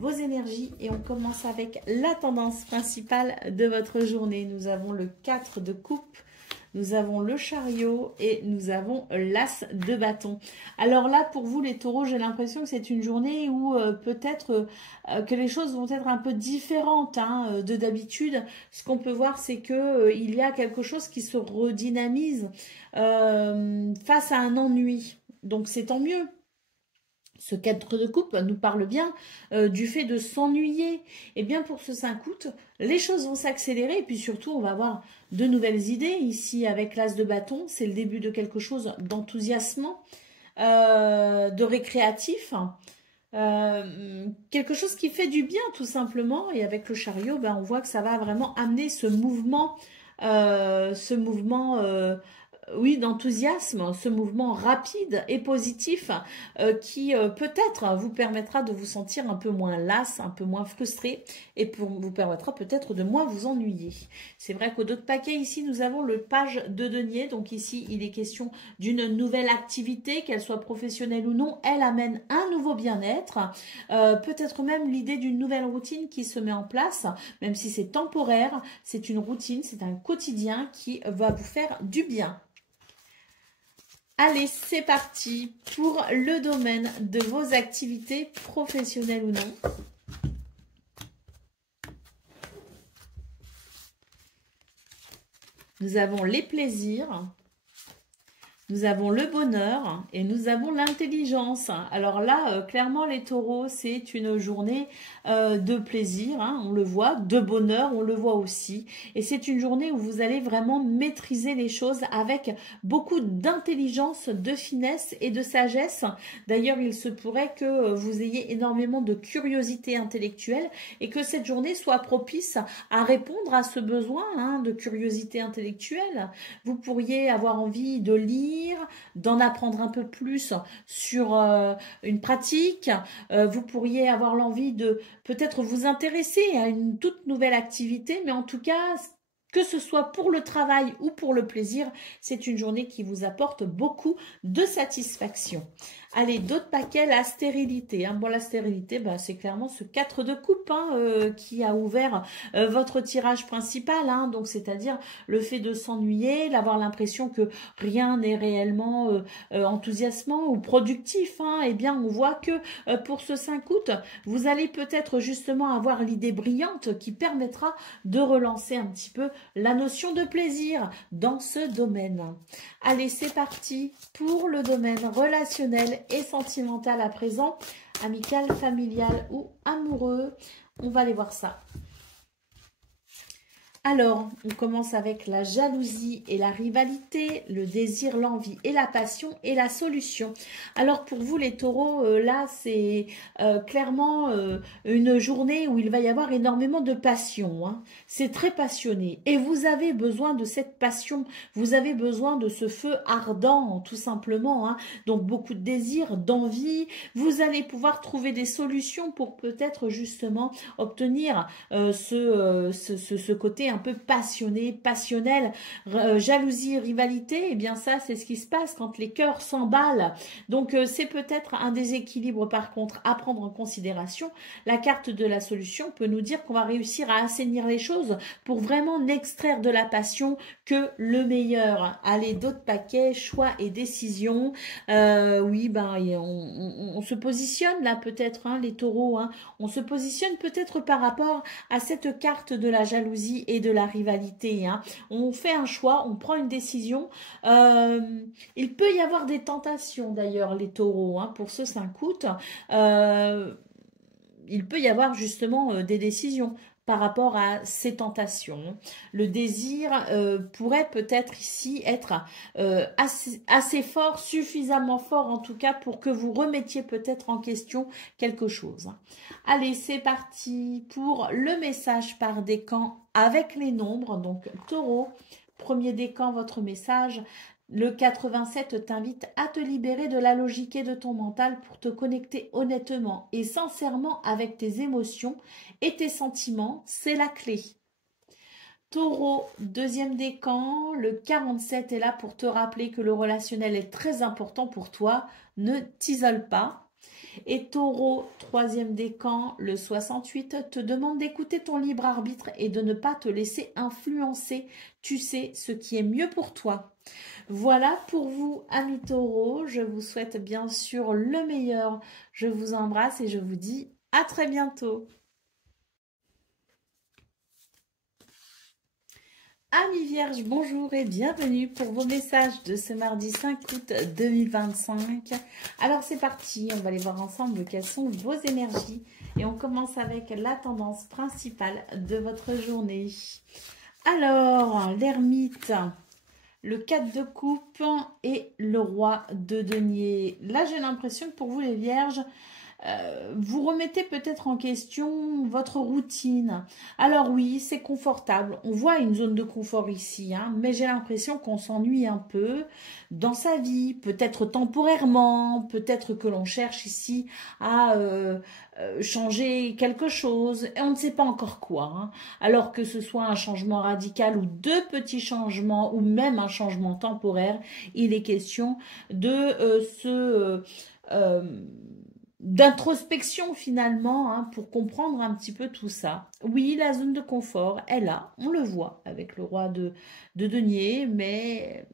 vos énergies et on commence avec la tendance principale de votre journée. Nous avons le 4 de coupe, nous avons le chariot et nous avons l'as de bâton. Alors là, pour vous les taureaux, j'ai l'impression que c'est une journée où peut-être que les choses vont être un peu différentes de d'habitude. Ce qu'on peut voir, c'est que il y a quelque chose qui se redynamise face à un ennui. Donc c'est tant mieux. Ce 4 de coupe nous parle bien du fait de s'ennuyer. Et bien pour ce 5 août, les choses vont s'accélérer et puis surtout on va avoir de nouvelles idées. Ici avec l'as de bâton, c'est le début de quelque chose d'enthousiasmant, de récréatif. Quelque chose qui fait du bien tout simplement. Et avec le chariot, ben, on voit que ça va vraiment amener ce mouvement oui, d'enthousiasme, ce mouvement rapide et positif qui peut-être vous permettra de vous sentir un peu moins las, un peu moins frustré et vous permettra peut-être de moins vous ennuyer. C'est vrai qu'au dos de paquet, ici, nous avons le page de denier. Donc ici, il est question d'une nouvelle activité, qu'elle soit professionnelle ou non. Elle amène un nouveau bien-être, peut-être même l'idée d'une nouvelle routine qui se met en place, même si c'est temporaire. C'est une routine, c'est un quotidien qui va vous faire du bien. Allez, c'est parti pour le domaine de vos activités professionnelles ou non. Nous avons les plaisirs, nous avons le bonheur et nous avons l'intelligence. Alors là, clairement, les taureaux, c'est une journée de plaisir, on le voit, de bonheur, on le voit aussi. Et c'est une journée où vous allez vraiment maîtriser les choses avec beaucoup d'intelligence, de finesse et de sagesse. D'ailleurs, il se pourrait que vous ayez énormément de curiosité intellectuelle et que cette journée soit propice à répondre à ce besoin de curiosité intellectuelle. Vous pourriez avoir envie de lire, d'en apprendre un peu plus sur une pratique. Vous pourriez avoir l'envie de peut-être vous intéresser à une toute nouvelle activité, mais en tout cas, que ce soit pour le travail ou pour le plaisir, c'est une journée qui vous apporte beaucoup de satisfaction. Allez, d'autres paquets, la stérilité. Bon, la stérilité, c'est clairement ce 4 de coupe qui a ouvert votre tirage principal. Donc, c'est-à-dire le fait de s'ennuyer, d'avoir l'impression que rien n'est réellement enthousiasmant ou productif. Eh bien, on voit que pour ce 5 août, vous allez peut-être justement avoir l'idée brillante qui permettra de relancer un petit peu la notion de plaisir dans ce domaine. Allez, c'est parti pour le domaine relationnel et sentimental à présent, amical, familial ou amoureux. On va aller voir ça. Alors, on commence avec la jalousie et la rivalité, le désir, l'envie et la passion et la solution. Alors, pour vous les taureaux, là, c'est clairement une journée où il va y avoir énormément de passion. C'est très passionné et vous avez besoin de cette passion. Vous avez besoin de ce feu ardent, tout simplement. Donc, beaucoup de désir, d'envie. Vous allez pouvoir trouver des solutions pour peut-être justement obtenir ce côté un peu passionné, passionnel, jalousie, rivalité, et bien ça c'est ce qui se passe quand les cœurs s'emballent. Donc c'est peut-être un déséquilibre par contre à prendre en considération. La carte de la solution peut nous dire qu'on va réussir à assainir les choses pour vraiment n'extraire de la passion que le meilleur. Allez, d'autres paquets, choix et décision. Oui, on se positionne là peut-être, les taureaux, on se positionne peut-être par rapport à cette carte de la jalousie et de la rivalité. On fait un choix, on prend une décision. Il peut y avoir des tentations d'ailleurs, les taureaux, pour ce 5 août. Il peut y avoir justement des décisions par rapport à ces tentations. Le désir pourrait peut-être ici être assez fort, suffisamment fort en tout cas pour que vous remettiez peut-être en question quelque chose. Allez, c'est parti pour le message par décan avec les nombres. Donc, taureau, premier décan, votre message. Le 87 t'invite à te libérer de la logique et de ton mental pour te connecter honnêtement et sincèrement avec tes émotions et tes sentiments. C'est la clé. Taureau, deuxième décan, le 47 est là pour te rappeler que le relationnel est très important pour toi. Ne t'isole pas. Et Taureau, troisième décan, le 68, te demande d'écouter ton libre arbitre et de ne pas te laisser influencer. Tu sais ce qui est mieux pour toi. Voilà pour vous, amis Taureau. Je vous souhaite bien sûr le meilleur. Je vous embrasse et je vous dis à très bientôt. Amis Vierges, bonjour et bienvenue pour vos messages de ce mardi 5 août 2025. Alors c'est parti, on va aller voir ensemble quelles sont vos énergies. Et on commence avec la tendance principale de votre journée. Alors, l'ermite, le 4 de coupe et le roi de denier. Là, j'ai l'impression que pour vous les Vierges, vous remettez peut-être en question votre routine. Alors oui, c'est confortable. On voit une zone de confort ici, hein, mais j'ai l'impression qu'on s'ennuie un peu dans sa vie, peut-être temporairement, peut-être que l'on cherche ici à changer quelque chose, et on ne sait pas encore quoi. Hein. Alors que ce soit un changement radical ou deux petits changements, ou même un changement temporaire, il est question de d'introspection finalement, hein, pour comprendre un petit peu tout ça. Oui, la zone de confort est là, on le voit avec le roi de denier, mais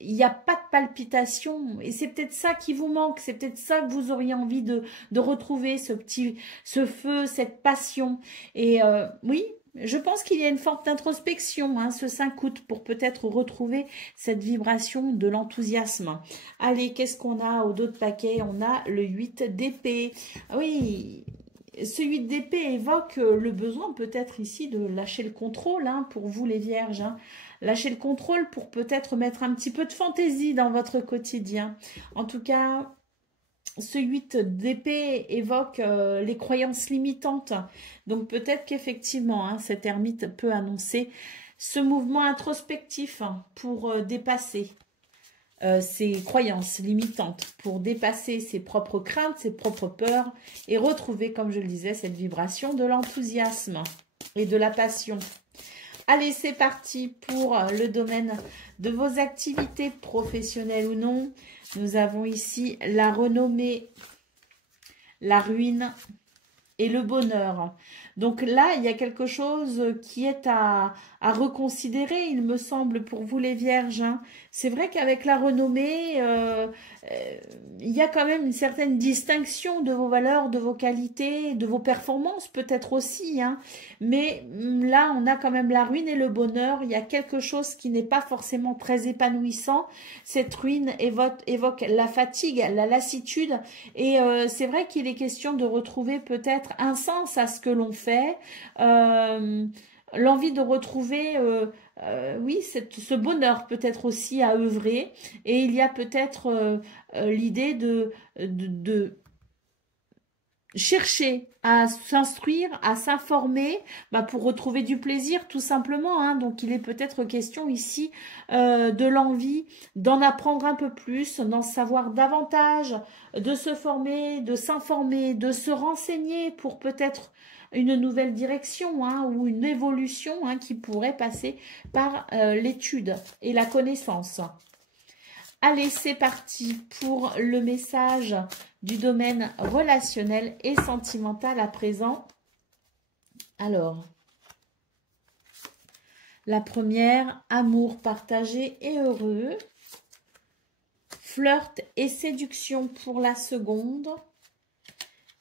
il n'y a pas de palpitation et c'est peut-être ça qui vous manque, c'est peut-être ça que vous auriez envie de retrouver, ce feu, cette passion. Et oui, je pense qu'il y a une forme d'introspection, hein, ce 5 août, pour peut-être retrouver cette vibration de l'enthousiasme. Allez, qu'est-ce qu'on a au dos de paquet? On a le 8 d'épée. Oui, ce 8 d'épée évoque le besoin peut-être ici de lâcher le contrôle, hein, pour vous les Vierges. Hein. Lâcher le contrôle pour peut-être mettre un petit peu de fantaisie dans votre quotidien. En tout cas, ce 8 d'épée évoque les croyances limitantes. Donc peut-être qu'effectivement, hein, cet ermite peut annoncer ce mouvement introspectif, hein, pour dépasser ses croyances limitantes, pour dépasser ses propres craintes, ses propres peurs et retrouver, comme je le disais, cette vibration de l'enthousiasme et de la passion. Allez, c'est parti pour le domaine de vos activités professionnelles ou non. Nous avons ici la renommée, la ruine et le bonheur. Donc là, il y a quelque chose qui est à reconsidérer, il me semble, pour vous les Vierges. Hein. C'est vrai qu'avec la renommée, il y a quand même une certaine distinction de vos valeurs, de vos qualités, de vos performances peut-être aussi. Hein. Mais là, on a quand même la ruine et le bonheur. Il y a quelque chose qui n'est pas forcément très épanouissant. Cette ruine évoque la fatigue, la lassitude. Et c'est vrai qu'il est question de retrouver peut-être un sens à ce que l'on fait. L'envie de retrouver oui, ce bonheur peut-être aussi à œuvrer, et il y a peut-être l'idée de chercher à s'instruire, à s'informer, pour retrouver du plaisir tout simplement. Hein. Donc il est peut-être question ici de l'envie d'en apprendre un peu plus, d'en savoir davantage, de se former, de s'informer, de se renseigner pour peut-être une nouvelle direction, hein, ou une évolution, hein, qui pourrait passer par l'étude et la connaissance. Allez, c'est parti pour le message du domaine relationnel et sentimental à présent. Alors, la première, amour partagé et heureux. Flirt et séduction pour la seconde.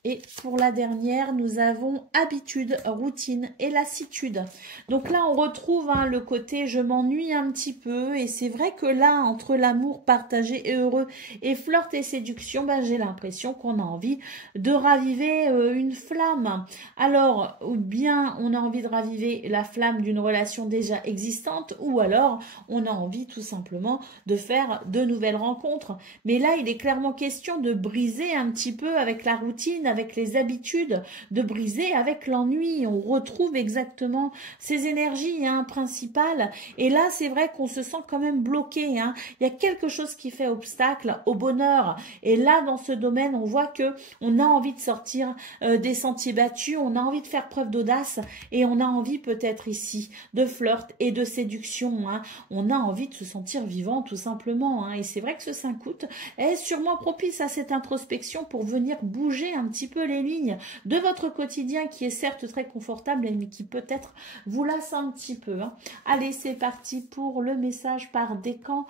Et pour la dernière, nous avons habitude, routine et lassitude. Donc là, on retrouve, hein, le côté je m'ennuie un petit peu. Et c'est vrai que là, entre l'amour partagé et heureux et flirt et séduction, j'ai l'impression qu'on a envie de raviver une flamme. Alors, ou bien on a envie de raviver la flamme d'une relation déjà existante, ou alors on a envie tout simplement de faire de nouvelles rencontres. Mais là, il est clairement question de briser un petit peu avec la routine, avec les habitudes, de briser avec l'ennui. On retrouve exactement ces énergies principales. Et là, c'est vrai qu'on se sent quand même bloqué. Il y a quelque chose qui fait obstacle au bonheur. Et là, dans ce domaine, on voit que on a envie de sortir des sentiers battus, on a envie de faire preuve d'audace et on a envie peut-être ici de flirt et de séduction. On a envie de se sentir vivant tout simplement. Et c'est vrai que ce 5 août est sûrement propice à cette introspection pour venir bouger un petit peu les lignes de votre quotidien qui est certes très confortable mais qui peut-être vous lasse un petit peu. Allez, c'est parti pour le message par décan.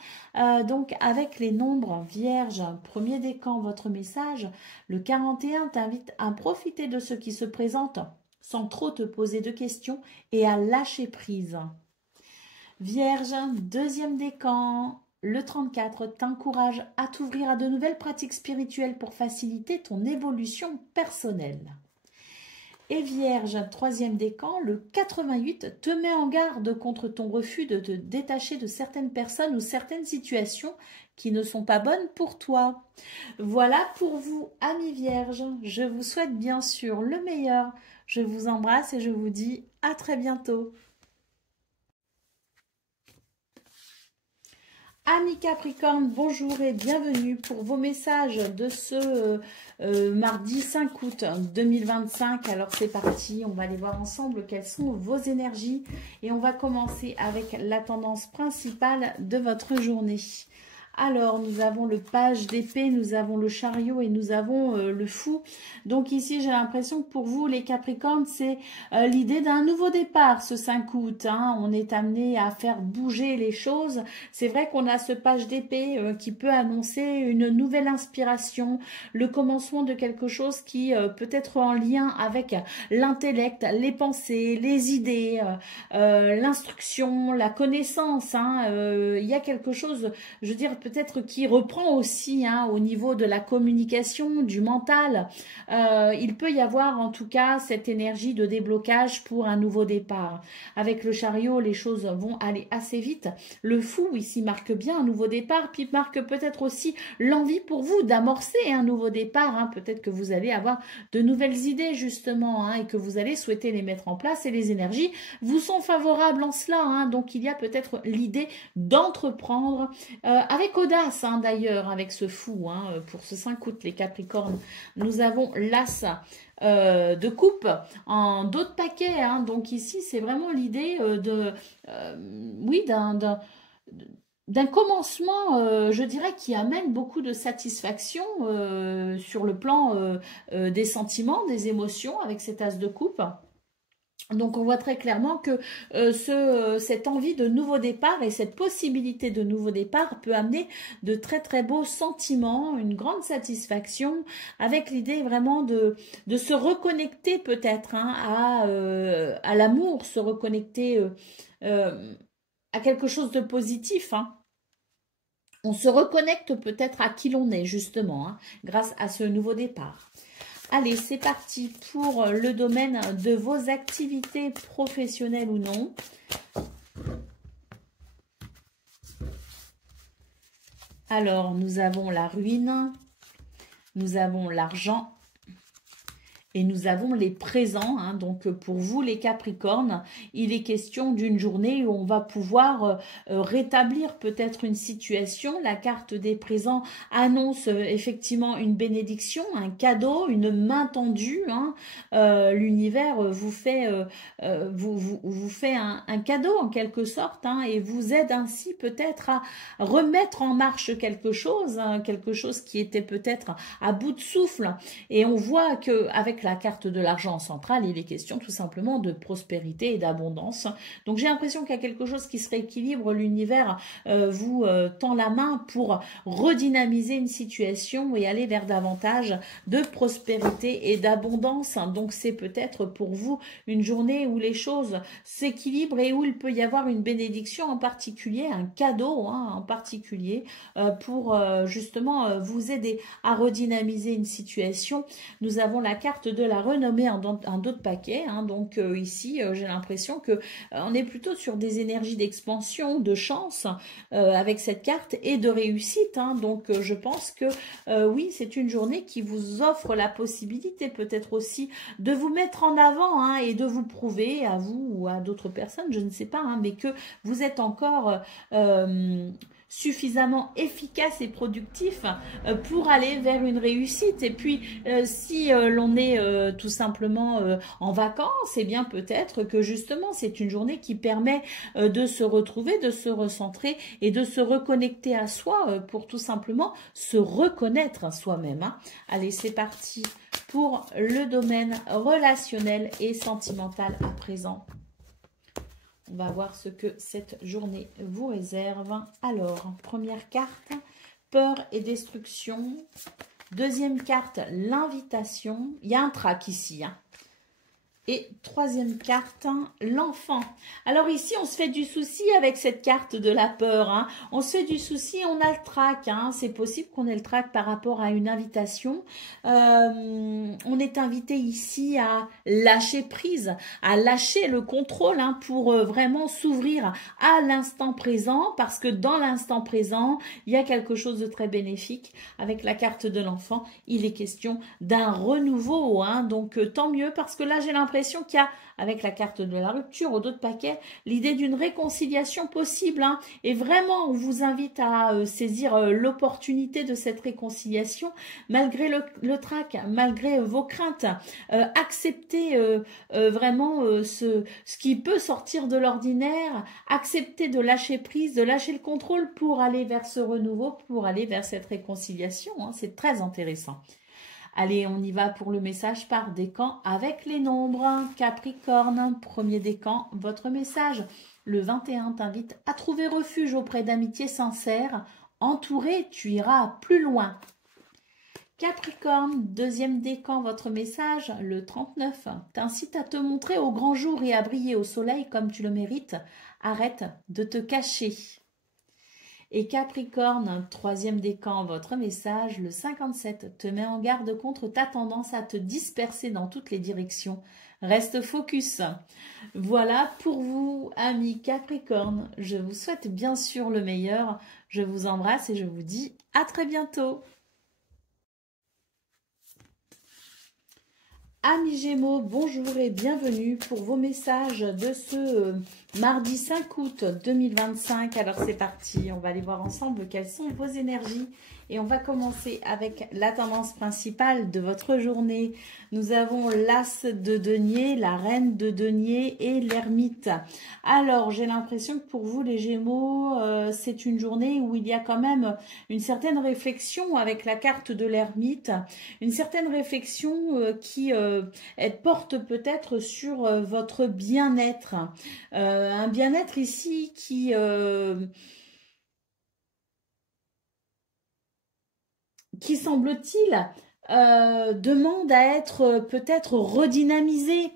Donc avec les nombres vierges, premier décan, votre message, le 41 t'invite à profiter de ce qui se présente sans trop te poser de questions et à lâcher prise. Vierge, deuxième décan, le 34 t'encourage à t'ouvrir à de nouvelles pratiques spirituelles pour faciliter ton évolution personnelle. Et Vierge, troisième décan, le 88 te met en garde contre ton refus de te détacher de certaines personnes ou certaines situations qui ne sont pas bonnes pour toi. Voilà pour vous, amis Vierges. Je vous souhaite bien sûr le meilleur. Je vous embrasse et je vous dis à très bientôt. Amis Capricorne, bonjour et bienvenue pour vos messages de ce mardi 5 août 2025. Alors c'est parti, on va aller voir ensemble quelles sont vos énergies et on va commencer avec la tendance principale de votre journée. Alors, nous avons le page d'épée, nous avons le chariot et nous avons le fou. Donc ici, j'ai l'impression que pour vous, les Capricornes, c'est l'idée d'un nouveau départ ce 5 août. On est amené à faire bouger les choses. C'est vrai qu'on a ce page d'épée qui peut annoncer une nouvelle inspiration, le commencement de quelque chose qui peut être en lien avec l'intellect, les pensées, les idées, l'instruction, la connaissance. Il y a quelque chose, je veux dire, peut-être qui reprend aussi au niveau de la communication, du mental. Il peut y avoir en tout cas cette énergie de déblocage pour un nouveau départ. Avec le chariot, les choses vont aller assez vite. Le fou ici marque bien un nouveau départ, puis marque peut-être aussi l'envie pour vous d'amorcer un nouveau départ. Peut-être que vous allez avoir de nouvelles idées justement et que vous allez souhaiter les mettre en place et les énergies vous sont favorables en cela. Donc il y a peut-être l'idée d'entreprendre avec audace d'ailleurs avec ce fou pour ce 5 août les Capricornes. Nous avons l'as de coupe en dos de paquet. Donc ici c'est vraiment l'idée d'un commencement, je dirais, qui amène beaucoup de satisfaction sur le plan des sentiments, des émotions avec cet as de coupe. Donc on voit très clairement que cette envie de nouveau départ et cette possibilité de nouveau départ peut amener de très très beaux sentiments, une grande satisfaction, avec l'idée vraiment de se reconnecter peut-être à l'amour, se reconnecter à quelque chose de positif. On se reconnecte peut-être à qui l'on est justement grâce à ce nouveau départ. Allez, c'est parti pour le domaine de vos activités professionnelles ou non. Alors, nous avons la ruine, nous avons l'argent et nous avons les présents. Donc, pour vous, les Capricornes, il est question d'une journée où on va pouvoir rétablir peut-être une situation. La carte des présents annonce effectivement une bénédiction, un cadeau, une main tendue. L'univers vous fait, vous fait un cadeau en quelque sorte et vous aide ainsi peut-être à remettre en marche quelque chose qui était peut-être à bout de souffle. Et on voit qu'avec la carte de l'argent centrale, il est question tout simplement de prospérité et d'abondance. Donc j'ai l'impression qu'il y a quelque chose qui se rééquilibre, l'univers vous tend la main pour redynamiser une situation et aller vers davantage de prospérité et d'abondance. Donc c'est peut-être pour vous une journée où les choses s'équilibrent et où il peut y avoir une bénédiction en particulier, un cadeau en particulier pour justement vous aider à redynamiser une situation. Nous avons la carte de la renommée en d'autres paquets. Hein. Donc ici, j'ai l'impression que on est plutôt sur des énergies d'expansion, de chance avec cette carte et de réussite. Hein. Donc je pense que oui, c'est une journée qui vous offre la possibilité peut-être aussi de vous mettre en avant hein, et de vous prouver à vous ou à d'autres personnes, je ne sais pas, hein, mais que vous êtes encore suffisamment efficace et productif pour aller vers une réussite. Et puis, si l'on est tout simplement en vacances, eh bien peut-être que justement, c'est une journée qui permet de se retrouver, de se recentrer et de se reconnecter à soi pour tout simplement se reconnaître soi-même. Hein. Allez, c'est parti pour le domaine relationnel et sentimental à présent. On va voir ce que cette journée vous réserve. Alors, première carte, peur et destruction. Deuxième carte, l'invitation. Il y a un trac ici. Hein. Et troisième carte, l'enfant. Alors ici, on se fait du souci avec cette carte de la peur. Hein. On se fait du souci, on a le trac. Hein. C'est possible qu'on ait le trac par rapport à une invitation. On est invité ici à lâcher prise, à lâcher le contrôle hein, pour vraiment s'ouvrir à l'instant présent. Parce que dans l'instant présent, il y a quelque chose de très bénéfique. Avec la carte de l'enfant, il est question d'un renouveau. Hein. Donc tant mieux parce que là, j'ai l'impression qu'il y a, avec la carte de la rupture ou d'autres paquets, l'idée d'une réconciliation possible. Hein, et vraiment, on vous invite à saisir l'opportunité de cette réconciliation, malgré le trac, malgré vos craintes. Acceptez vraiment ce qui peut sortir de l'ordinaire, acceptez de lâcher prise, de lâcher le contrôle pour aller vers ce renouveau, pour aller vers cette réconciliation. Hein, c'est très intéressant. Allez, on y va pour le message par décan avec les nombres. Capricorne, premier décan, votre message. Le 21 t'invite à trouver refuge auprès d'amitié sincère. Entouré, tu iras plus loin. Capricorne, deuxième décan, votre message. Le 39 t'incite à te montrer au grand jour et à briller au soleil comme tu le mérites. Arrête de te cacher. Et Capricorne, troisième décan, votre message, le 57, te met en garde contre ta tendance à te disperser dans toutes les directions. Reste focus. Voilà pour vous, amis Capricorne. Je vous souhaite bien sûr le meilleur. Je vous embrasse et je vous dis à très bientôt. Amis Gémeaux, bonjour et bienvenue pour vos messages de ce mardi 5 août 2025. Alors c'est parti, on va aller voir ensemble quelles sont vos énergies. Et on va commencer avec la tendance principale de votre journée. Nous avons l'As de denier, la Reine de denier et l'Ermite. Alors, j'ai l'impression que pour vous, les Gémeaux, c'est une journée où il y a quand même une certaine réflexion avec la carte de l'Ermite. Une certaine réflexion qui porte peut-être sur votre bien-être. Un bien-être ici qui semble-t-il demande à être peut-être redynamisé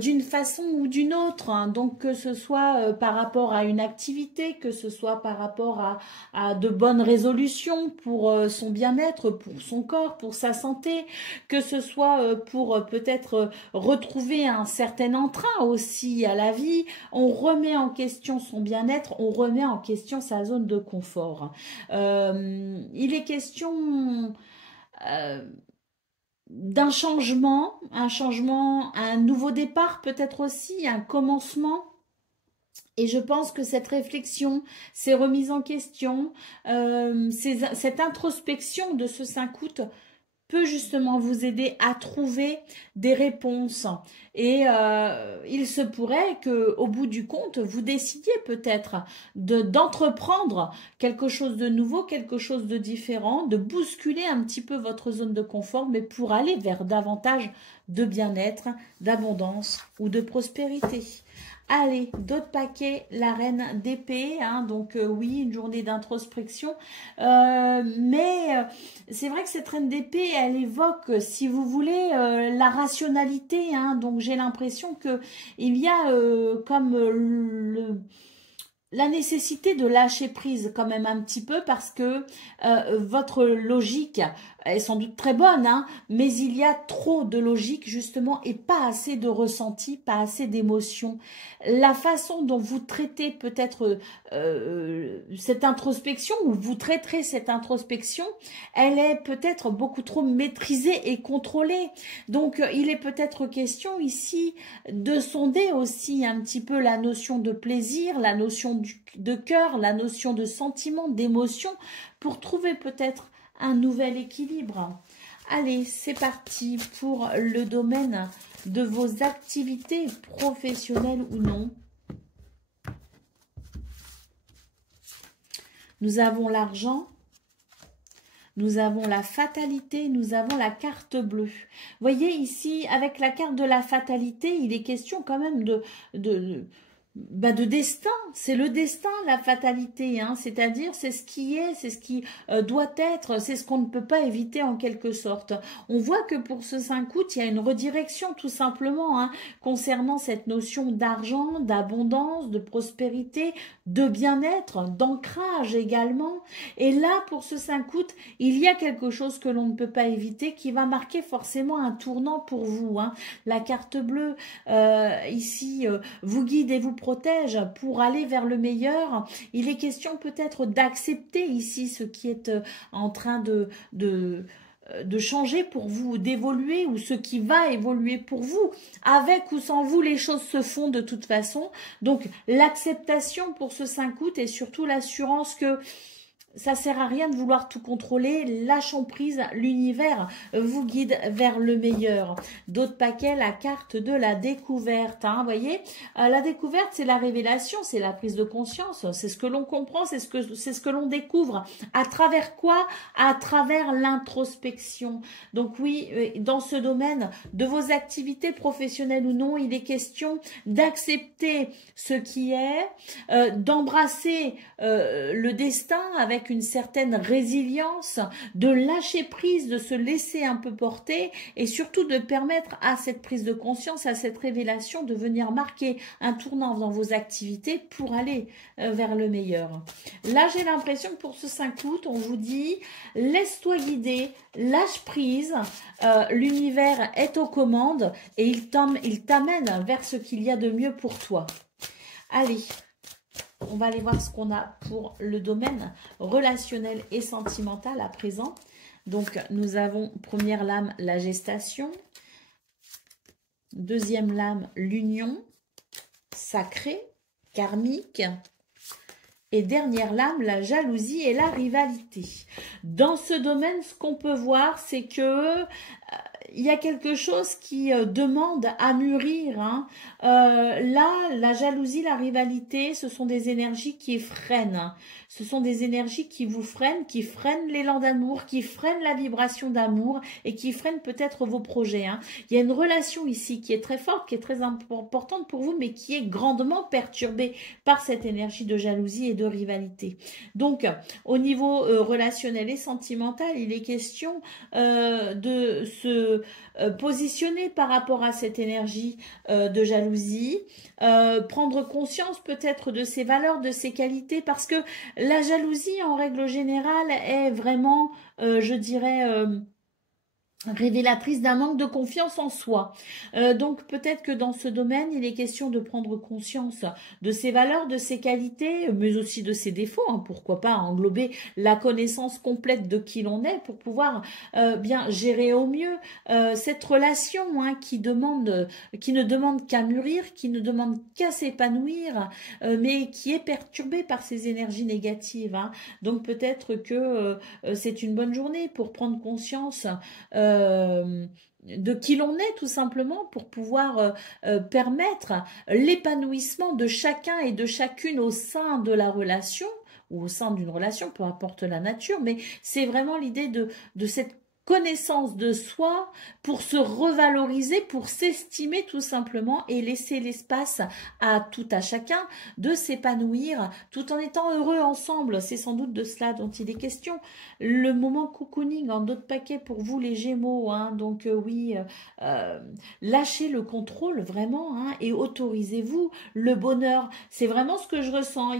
d'une façon ou d'une autre. Hein. Donc que ce soit par rapport à une activité, que ce soit par rapport à de bonnes résolutions pour son bien-être, pour son corps, pour sa santé, que ce soit pour peut-être retrouver un certain entrain aussi à la vie. On remet en question son bien-être, on remet en question sa zone de confort. Il est question d'un changement, un nouveau départ peut-être aussi, un commencement. Et je pense que cette réflexion, ces remises en question, cette introspection de ce 5 août peut justement vous aider à trouver des réponses. Et il se pourrait qu'au bout du compte, vous décidiez peut-être d'entreprendre quelque chose de nouveau, quelque chose de différent, de bousculer un petit peu votre zone de confort, mais pour aller vers davantage de bien-être, d'abondance ou de prospérité. Allez, d'autres paquets, la reine d'épée, hein, donc oui, une journée d'introspection, mais c'est vrai que cette reine d'épée, elle évoque, si vous voulez, la rationalité, hein, donc j'ai l'impression que il y a comme la nécessité de lâcher prise quand même un petit peu parce que votre logique est sans doute très bonne, hein, mais il y a trop de logique justement et pas assez de ressenti, pas assez d'émotion. La façon dont vous traitez peut-être cette introspection ou vous traiterez cette introspection, elle est peut-être beaucoup trop maîtrisée et contrôlée. Donc il est peut-être question ici de sonder aussi un petit peu la notion de plaisir, la notion de cœur, la notion de sentiment, d'émotion, pour trouver peut-être un nouvel équilibre. Allez, c'est parti pour le domaine de vos activités professionnelles ou non. Nous avons l'argent. Nous avons la fatalité, nous avons la carte bleue. Voyez ici, avec la carte de la fatalité, il est question quand même de destin. C'est le destin, la fatalité, hein. C'est-à-dire c'est ce qui est, c'est ce qui doit être, c'est ce qu'on ne peut pas éviter en quelque sorte. On voit que pour ce 5 août, il y a une redirection tout simplement, hein, concernant cette notion d'argent, d'abondance, de prospérité, de bien-être, d'ancrage également. Et là, pour ce 5 août, il y a quelque chose que l'on ne peut pas éviter qui va marquer forcément un tournant pour vous, hein. La carte bleue, ici, vous guide et vous protège pour aller vers le meilleur. Il est question peut-être d'accepter ici ce qui est en train de changer pour vous, d'évoluer ou ce qui va évoluer pour vous. Avec ou sans vous, les choses se font de toute façon. Donc, l'acceptation pour ce 5 août et surtout l'assurance que ça sert à rien de vouloir tout contrôler. Lâchons prise, l'univers vous guide vers le meilleur. D'autres paquets, la carte de la découverte. Hein, voyez, la découverte, c'est la révélation, c'est la prise de conscience. C'est ce que l'on comprend, c'est ce que l'on découvre. À travers quoi? À travers l'introspection. Donc oui, dans ce domaine de vos activités professionnelles ou non, il est question d'accepter ce qui est, d'embrasser le destin avec une certaine résilience, de lâcher prise, de se laisser un peu porter et surtout de permettre à cette prise de conscience, à cette révélation de venir marquer un tournant dans vos activités pour aller vers le meilleur. Là, j'ai l'impression que pour ce 5 août, on vous dit laisse-toi guider, lâche prise, l'univers est aux commandes et il t'amène vers ce qu'il y a de mieux pour toi. Allez, on va aller voir ce qu'on a pour le domaine relationnel et sentimental à présent. Donc, nous avons première lame, la gestation. Deuxième lame, l'union sacrée, karmique. Et dernière lame, la jalousie et la rivalité. Dans ce domaine, ce qu'on peut voir, c'est que il y a quelque chose qui demande à mûrir. Hein. Là, la jalousie, la rivalité, ce sont des énergies qui freinent. Ce sont des énergies qui vous freinent, qui freinent l'élan d'amour, qui freinent la vibration d'amour et qui freinent peut-être vos projets. Hein. Il y a une relation ici qui est très forte, qui est très importante pour vous, mais qui est grandement perturbée par cette énergie de jalousie et de rivalité. Donc, au niveau relationnel et sentimental, il est question de se positionner par rapport à cette énergie de jalousie, prendre conscience peut-être de ses valeurs, de ses qualités, parce que la jalousie en règle générale est vraiment, je dirais, révélatrice d'un manque de confiance en soi. Donc peut-être que dans ce domaine, il est question de prendre conscience de ses valeurs, de ses qualités, mais aussi de ses défauts. Hein, pourquoi pas englober la connaissance complète de qui l'on est pour pouvoir bien gérer au mieux cette relation hein, qui ne demande qu'à mûrir, qui ne demande qu'à s'épanouir, mais qui est perturbée par ces énergies négatives. Hein. Donc peut-être que c'est une bonne journée pour prendre conscience de qui l'on est tout simplement pour pouvoir permettre l'épanouissement de chacun et de chacune au sein de la relation ou au sein d'une relation, peu importe la nature, mais c'est vraiment l'idée de cette connaissance de soi, pour se revaloriser, pour s'estimer tout simplement et laisser l'espace à tout à chacun de s'épanouir tout en étant heureux ensemble. C'est sans doute de cela dont il est question. Le moment cocooning en d'autres paquets pour vous les Gémeaux, hein, donc oui, lâchez le contrôle vraiment, hein, et autorisez-vous le bonheur. C'est vraiment ce que je ressens.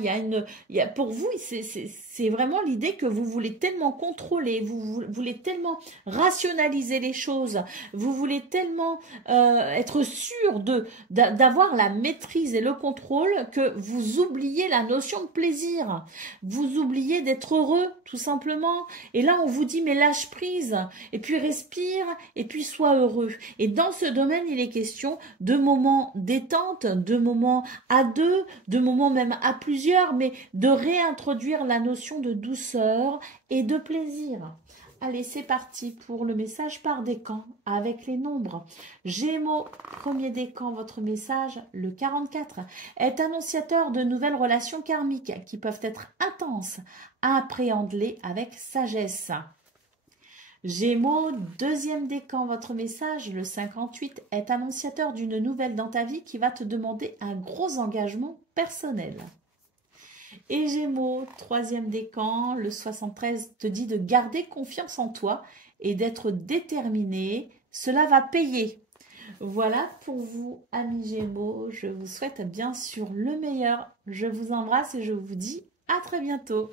Pour vous, c'est vraiment l'idée que vous voulez tellement contrôler, vous voulez tellement rationaliser les choses, vous voulez tellement être sûr d'avoir la maîtrise et le contrôle que vous oubliez la notion de plaisir, vous oubliez d'être heureux tout simplement. Et là on vous dit mais lâche prise, et puis respire, et puis sois heureux. Et dans ce domaine il est question de moments détente, de moments à deux, de moments même à plusieurs, mais de réintroduire la notion de douceur et de plaisir. Allez, c'est parti pour le message par décan avec les nombres. Gémeaux, premier décan, votre message, le 44, est annonciateur de nouvelles relations karmiques qui peuvent être intenses. Appréhendez-les avec sagesse. Gémeaux, deuxième décan, votre message, le 58, est annonciateur d'une nouvelle dans ta vie qui va te demander un gros engagement personnel. Et Gémeaux, troisième décan, le 73, te dit de garder confiance en toi et d'être déterminé. Cela va payer. Voilà pour vous, amis Gémeaux. Je vous souhaite bien sûr le meilleur. Je vous embrasse et je vous dis à très bientôt.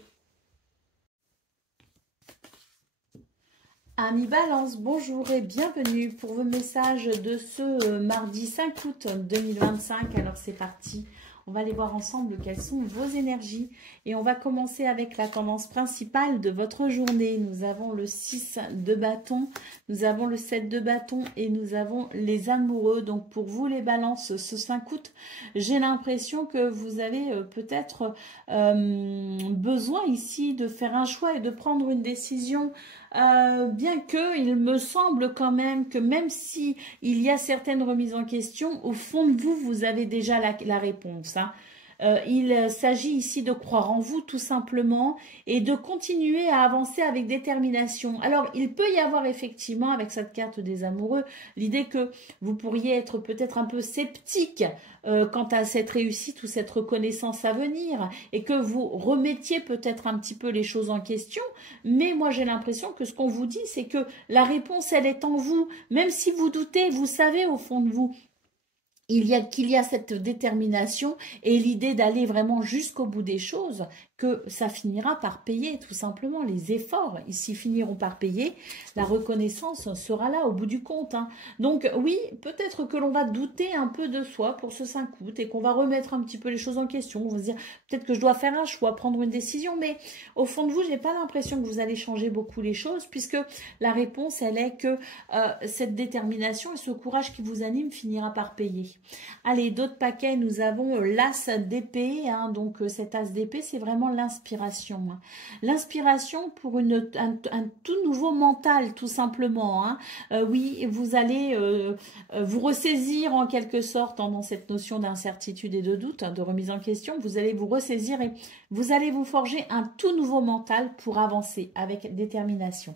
Amis Balance, bonjour et bienvenue pour vos messages de ce mardi 5 août 2025. Alors c'est parti. On va aller voir ensemble quelles sont vos énergies. Et on va commencer avec la tendance principale de votre journée. Nous avons le 6 de bâton, nous avons le 7 de bâton et nous avons les amoureux. Donc pour vous les balances, ce 5 août, j'ai l'impression que vous avez peut-être besoin ici de faire un choix et de prendre une décision. Bien que il me semble quand même que même si il y a certaines remises en question, au fond de vous, vous avez déjà la réponse. Hein. Il s'agit ici de croire en vous tout simplement et de continuer à avancer avec détermination. Alors, il peut y avoir effectivement avec cette carte des amoureux l'idée que vous pourriez être peut-être un peu sceptique quant à cette réussite ou cette reconnaissance à venir et que vous remettiez peut-être un petit peu les choses en question. Mais moi, j'ai l'impression que ce qu'on vous dit, c'est que la réponse, elle est en vous. Même si vous doutez, vous savez au fond de vous qu'il y a cette détermination et l'idée d'aller vraiment jusqu'au bout des choses, que ça finira par payer tout simplement. Les efforts ici finiront par payer, la reconnaissance sera là au bout du compte. Hein. Donc oui, peut-être que l'on va douter un peu de soi pour ce 5 août et qu'on va remettre un petit peu les choses en question. On va se dire peut-être que je dois faire un choix, prendre une décision, mais au fond de vous, je n'ai pas l'impression que vous allez changer beaucoup les choses puisque la réponse, elle est que cette détermination et ce courage qui vous anime finira par payer. Allez, d'autres paquets, nous avons l'as d'épée. Hein, donc cet as d'épée, c'est vraiment l'inspiration. Hein. L'inspiration pour un tout nouveau mental, tout simplement. Hein. Oui, vous allez vous ressaisir en quelque sorte dans cette notion d'incertitude et de doute, hein, de remise en question. Vous allez vous ressaisir et vous allez vous forger un tout nouveau mental pour avancer avec détermination.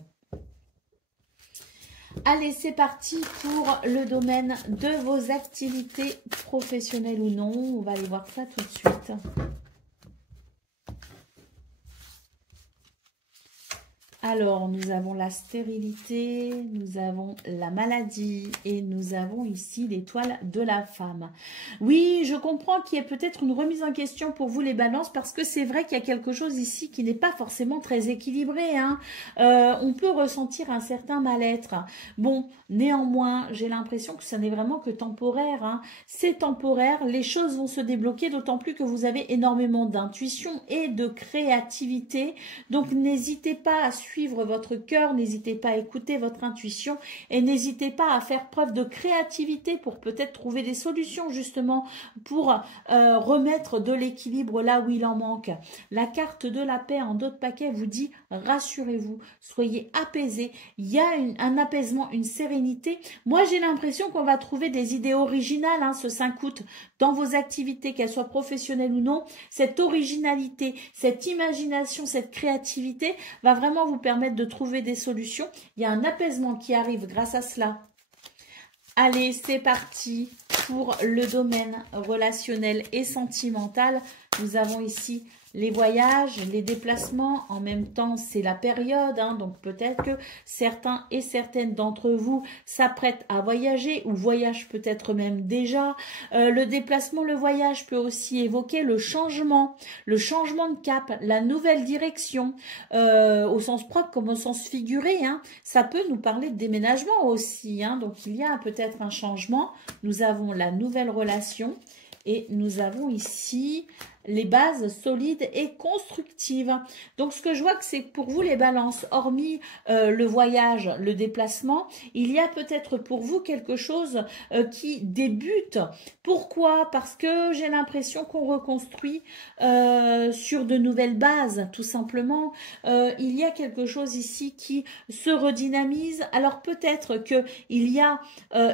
Allez, c'est parti pour le domaine de vos activités professionnelles ou non. On va aller voir ça tout de suite. Alors, nous avons la stérilité, nous avons la maladie et nous avons ici l'étoile de la femme. Oui, je comprends qu'il y ait peut-être une remise en question pour vous les balances parce que c'est vrai qu'il y a quelque chose ici qui n'est pas forcément très équilibré. Hein. On peut ressentir un certain mal-être. Bon, néanmoins, j'ai l'impression que ça n'est vraiment que temporaire. Hein. C'est temporaire, les choses vont se débloquer, d'autant plus que vous avez énormément d'intuition et de créativité. Donc, n'hésitez pas à suivre votre cœur, n'hésitez pas à écouter votre intuition et n'hésitez pas à faire preuve de créativité pour peut-être trouver des solutions justement pour remettre de l'équilibre là où il en manque. La carte de la paix en d'autres paquets vous dit rassurez-vous, soyez apaisés, il y a un apaisement, une sérénité. Moi j'ai l'impression qu'on va trouver des idées originales hein, ce 5 août dans vos activités, qu'elles soient professionnelles ou non. Cette originalité, cette imagination, cette créativité va vraiment vous permettre de trouver des solutions. Il y a un apaisement qui arrive grâce à cela. Allez, c'est parti pour le domaine relationnel et sentimental. Nous avons ici les voyages, les déplacements. En même temps, c'est la période, hein, donc peut-être que certains et certaines d'entre vous s'apprêtent à voyager ou voyagent peut-être même déjà. Le déplacement, le voyage peut aussi évoquer le changement de cap, la nouvelle direction, au sens propre comme au sens figuré. Hein. Ça peut nous parler de déménagement aussi, hein, donc il y a peut-être un changement. Nous avons la nouvelle relation et nous avons ici les bases solides et constructives. Donc, ce que je vois que c'est pour vous les balances, hormis le voyage, le déplacement, il y a peut-être pour vous quelque chose qui débute. Pourquoi? Parce que j'ai l'impression qu'on reconstruit sur de nouvelles bases, tout simplement. Il y a quelque chose ici qui se redynamise. Alors, peut-être qu'il y a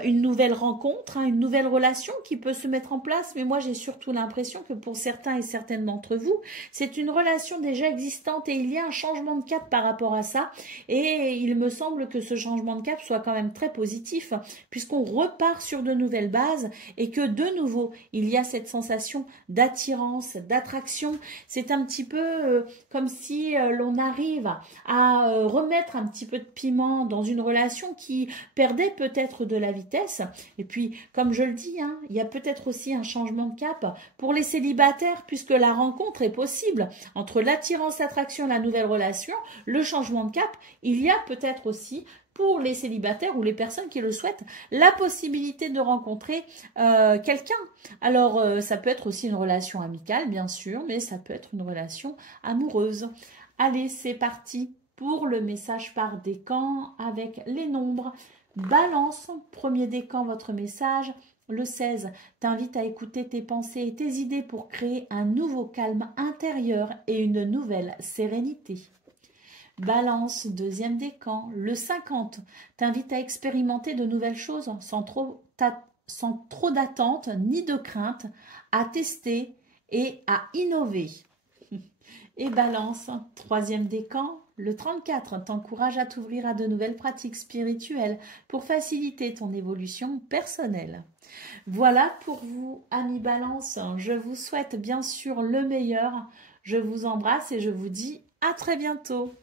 une nouvelle rencontre, hein, une nouvelle relation qui peut se mettre en place, mais moi, j'ai surtout l'impression que pour certains et certaines d'entre vous, c'est une relation déjà existante et il y a un changement de cap par rapport à ça et il me semble que ce changement de cap soit quand même très positif puisqu'on repart sur de nouvelles bases et que de nouveau, il y a cette sensation d'attirance, d'attraction. C'est un petit peu comme si l'on arrive à remettre un petit peu de piment dans une relation qui perdait peut-être de la vitesse et puis, comme je le dis, hein, il y a peut-être aussi un changement de cap pour les célibataires puisque la rencontre est possible entre l'attirance, l'attraction, la nouvelle relation, le changement de cap. Il y a peut-être aussi pour les célibataires ou les personnes qui le souhaitent la possibilité de rencontrer quelqu'un. Alors ça peut être aussi une relation amicale bien sûr, mais ça peut être une relation amoureuse. Allez, c'est parti pour le message par décan avec les nombres. Balance, premier décan, votre message. Le 16 t'invite à écouter tes pensées et tes idées pour créer un nouveau calme intérieur et une nouvelle sérénité. Balance, deuxième décan. Le 50 t'invite à expérimenter de nouvelles choses sans trop d'attente ni de crainte, à tester et à innover. Et Balance, troisième décan. Le 34 t'encourage à t'ouvrir à de nouvelles pratiques spirituelles pour faciliter ton évolution personnelle. Voilà pour vous, amis Balance. Je vous souhaite bien sûr le meilleur. Je vous embrasse et je vous dis à très bientôt.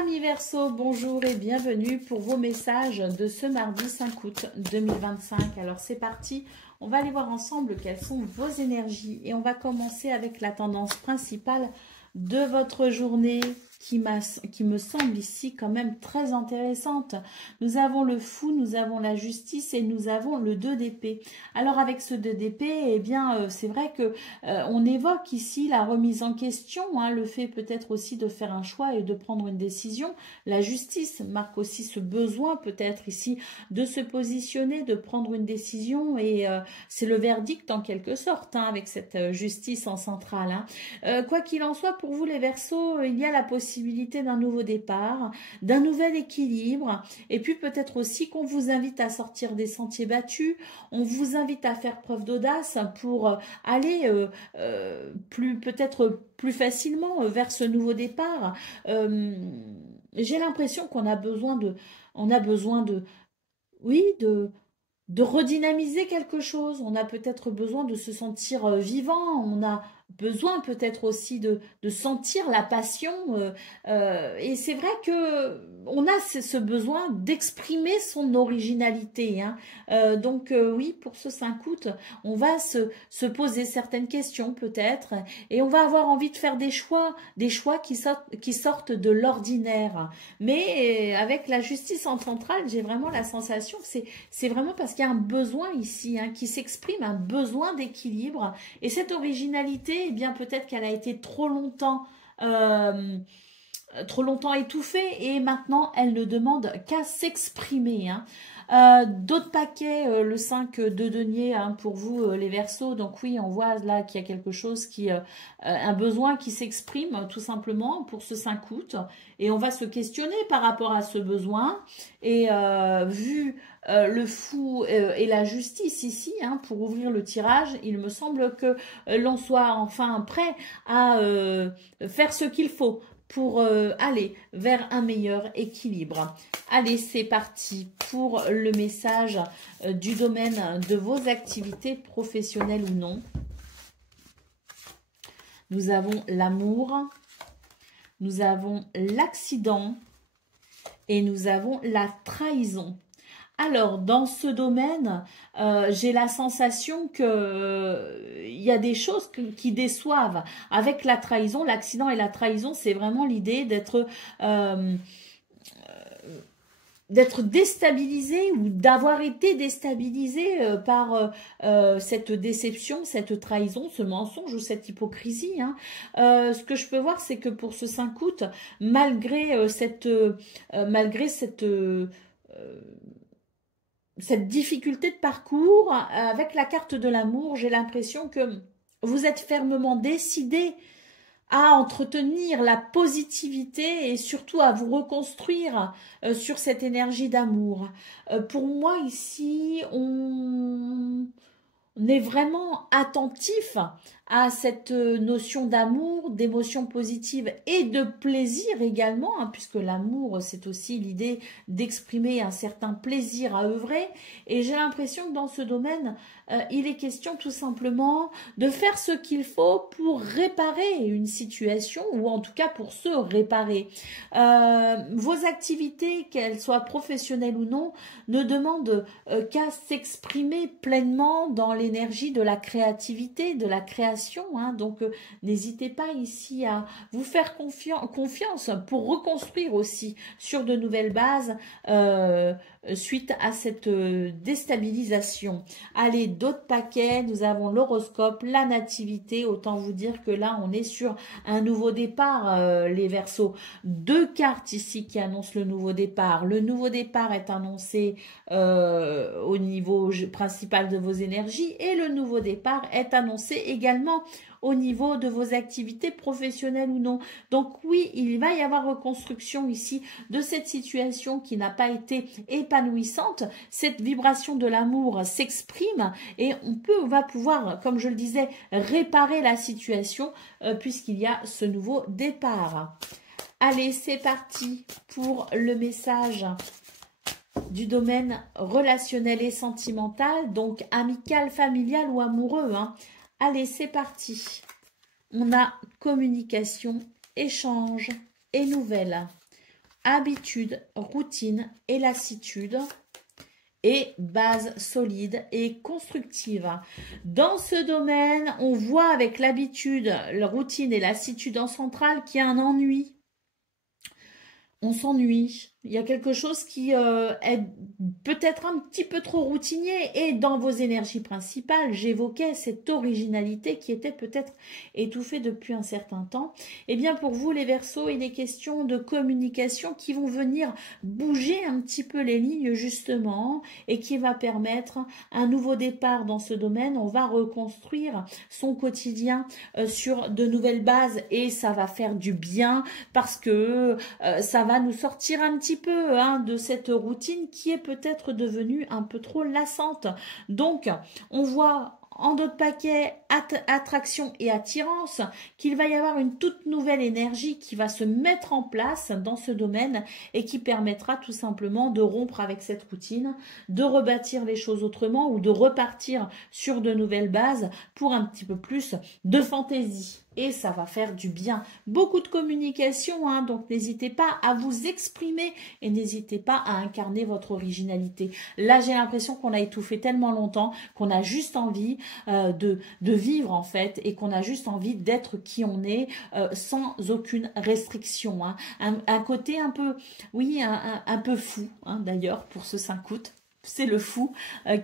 Amis Verseau, bonjour et bienvenue pour vos messages de ce mardi 5 août 2025. Alors c'est parti. On va aller voir ensemble quelles sont vos énergies et on va commencer avec la tendance principale de votre journée qui me semble ici quand même très intéressante. Nous avons le fou, nous avons la justice et nous avons le 2 d'épée. Alors avec ce 2 d'épée, eh bien c'est vrai que on évoque ici la remise en question, hein, le fait peut-être aussi de faire un choix et de prendre une décision. La justice marque aussi ce besoin peut-être ici de se positionner, de prendre une décision et c'est le verdict en quelque sorte, hein, avec cette justice en centrale. Hein. Quoi qu'il en soit, pour vous les Verseaux, il y a la possibilité d'un nouveau départ, d'un nouvel équilibre et puis peut-être aussi qu'on vous invite à sortir des sentiers battus, on vous invite à faire preuve d'audace pour aller peut-être plus facilement vers ce nouveau départ. J'ai l'impression qu'on a besoin de redynamiser quelque chose. On a peut-être besoin de se sentir vivant, on a besoin peut-être aussi de sentir la passion et c'est vrai que on a ce besoin d'exprimer son originalité, hein. Donc oui, pour ce 5 août on va se poser certaines questions peut-être et on va avoir envie de faire des choix qui sortent de l'ordinaire, mais avec la justice en centrale, j'ai vraiment la sensation que c'est vraiment parce qu'il y a un besoin ici, hein, qui s'exprime, un besoin d'équilibre et cette originalité, eh bien peut-être qu'elle a été trop longtemps étouffée et maintenant elle ne demande qu'à s'exprimer, hein. D'autres paquets, le 5 de denier hein, pour vous les Verseaux. Donc oui, on voit là qu'il y a quelque chose qui, un besoin qui s'exprime tout simplement pour ce 5 août. Et on va se questionner par rapport à ce besoin. Et vu le fou et la justice ici, hein, pour ouvrir le tirage, il me semble que l'on soit enfin prêt à faire ce qu'il faut pour aller vers un meilleur équilibre. Allez, c'est parti pour le message du domaine de vos activités professionnelles ou non. Nous avons l'amour, nous avons l'accident et nous avons la trahison. Alors, dans ce domaine, j'ai la sensation que il y a des choses qui déçoivent. Avec la trahison, l'accident et la trahison, c'est vraiment l'idée d'être déstabilisé ou d'avoir été déstabilisé par cette déception, cette trahison, ce mensonge ou cette hypocrisie. Hein. Ce que je peux voir, c'est que pour ce 5 août, malgré cette difficulté de parcours, avec la carte de l'amour, j'ai l'impression que vous êtes fermement décidé à entretenir la positivité et surtout à vous reconstruire sur cette énergie d'amour. Pour moi, ici, on est vraiment attentif à cette notion d'amour, d'émotion positive et de plaisir également, hein, puisque l'amour, c'est aussi l'idée d'exprimer un certain plaisir à œuvrer. Et j'ai l'impression que dans ce domaine, il est question tout simplement de faire ce qu'il faut pour réparer une situation, ou en tout cas pour se réparer. Vos activités, qu'elles soient professionnelles ou non, ne demandent qu'à s'exprimer pleinement dans l'énergie de la créativité, de la création. Hein. Donc, n'hésitez pas ici à vous faire confiance pour reconstruire aussi sur de nouvelles bases suite à cette déstabilisation. Allez, d'autres paquets, nous avons l'horoscope, la nativité, autant vous dire que là, on est sur un nouveau départ, les Verseaux. 2 cartes ici qui annoncent le nouveau départ. Le nouveau départ est annoncé au niveau principal de vos énergies et le nouveau départ est annoncé également au niveau de vos activités professionnelles ou non. Donc oui, il va y avoir reconstruction ici de cette situation qui n'a pas été épanouissante. Cette vibration de l'amour s'exprime et on va pouvoir, comme je le disais, réparer la situation puisqu'il y a ce nouveau départ. Allez, c'est parti pour le message du domaine relationnel et sentimental, donc amical, familial ou amoureux. Hein. Allez, c'est parti. On a communication, échange et nouvelles. Habitude, routine et lassitude. Et base solide et constructive. Dans ce domaine, on voit avec l'habitude, la routine et lassitude en centrale qu'il y a un ennui. On s'ennuie. Il y a quelque chose qui est peut-être un petit peu trop routinier. Et dans vos énergies principales, j'évoquais cette originalité qui était peut-être étouffée depuis un certain temps. Eh bien, pour vous, les Verseaux, il est question de communication qui vont venir bouger un petit peu les lignes, justement, et qui va permettre un nouveau départ dans ce domaine. On va reconstruire son quotidien sur de nouvelles bases et ça va faire du bien parce que ça va nous sortir un petit peu hein, de cette routine qui est peut-être devenue un peu trop lassante. Donc, on voit en d'autres paquets, attraction et attirance, qu'il va y avoir une toute nouvelle énergie qui va se mettre en place dans ce domaine et qui permettra tout simplement de rompre avec cette routine, de rebâtir les choses autrement ou de repartir sur de nouvelles bases pour un petit peu plus de fantaisie. Et ça va faire du bien. Beaucoup de communication, hein, donc n'hésitez pas à vous exprimer et n'hésitez pas à incarner votre originalité. Là, j'ai l'impression qu'on a étouffé tellement longtemps qu'on a juste envie de vivre en fait et qu'on a juste envie d'être qui on est sans aucune restriction. Hein. Un côté un peu, oui, un peu fou hein, d'ailleurs pour ce 5 août. C'est le fou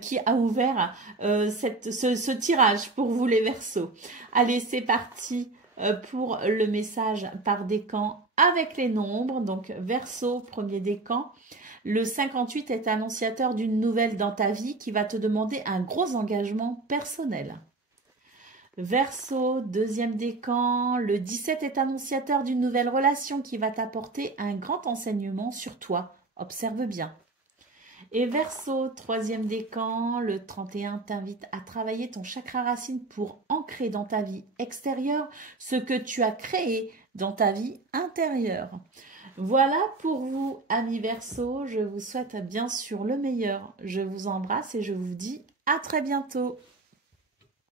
qui a ouvert ce tirage pour vous les Verseaux. Allez, c'est parti pour le message par décan avec les nombres. Donc Verseau, premier décan. Le 58 est annonciateur d'une nouvelle dans ta vie qui va te demander un gros engagement personnel. Verseau, deuxième décan, le 17 est annonciateur d'une nouvelle relation qui va t'apporter un grand enseignement sur toi. Observe bien. Et Verseau, troisième décan, le 31 t'invite à travailler ton chakra racine pour ancrer dans ta vie extérieure ce que tu as créé dans ta vie intérieure. Voilà pour vous, amis Verseau. Je vous souhaite bien sûr le meilleur. Je vous embrasse et je vous dis à très bientôt.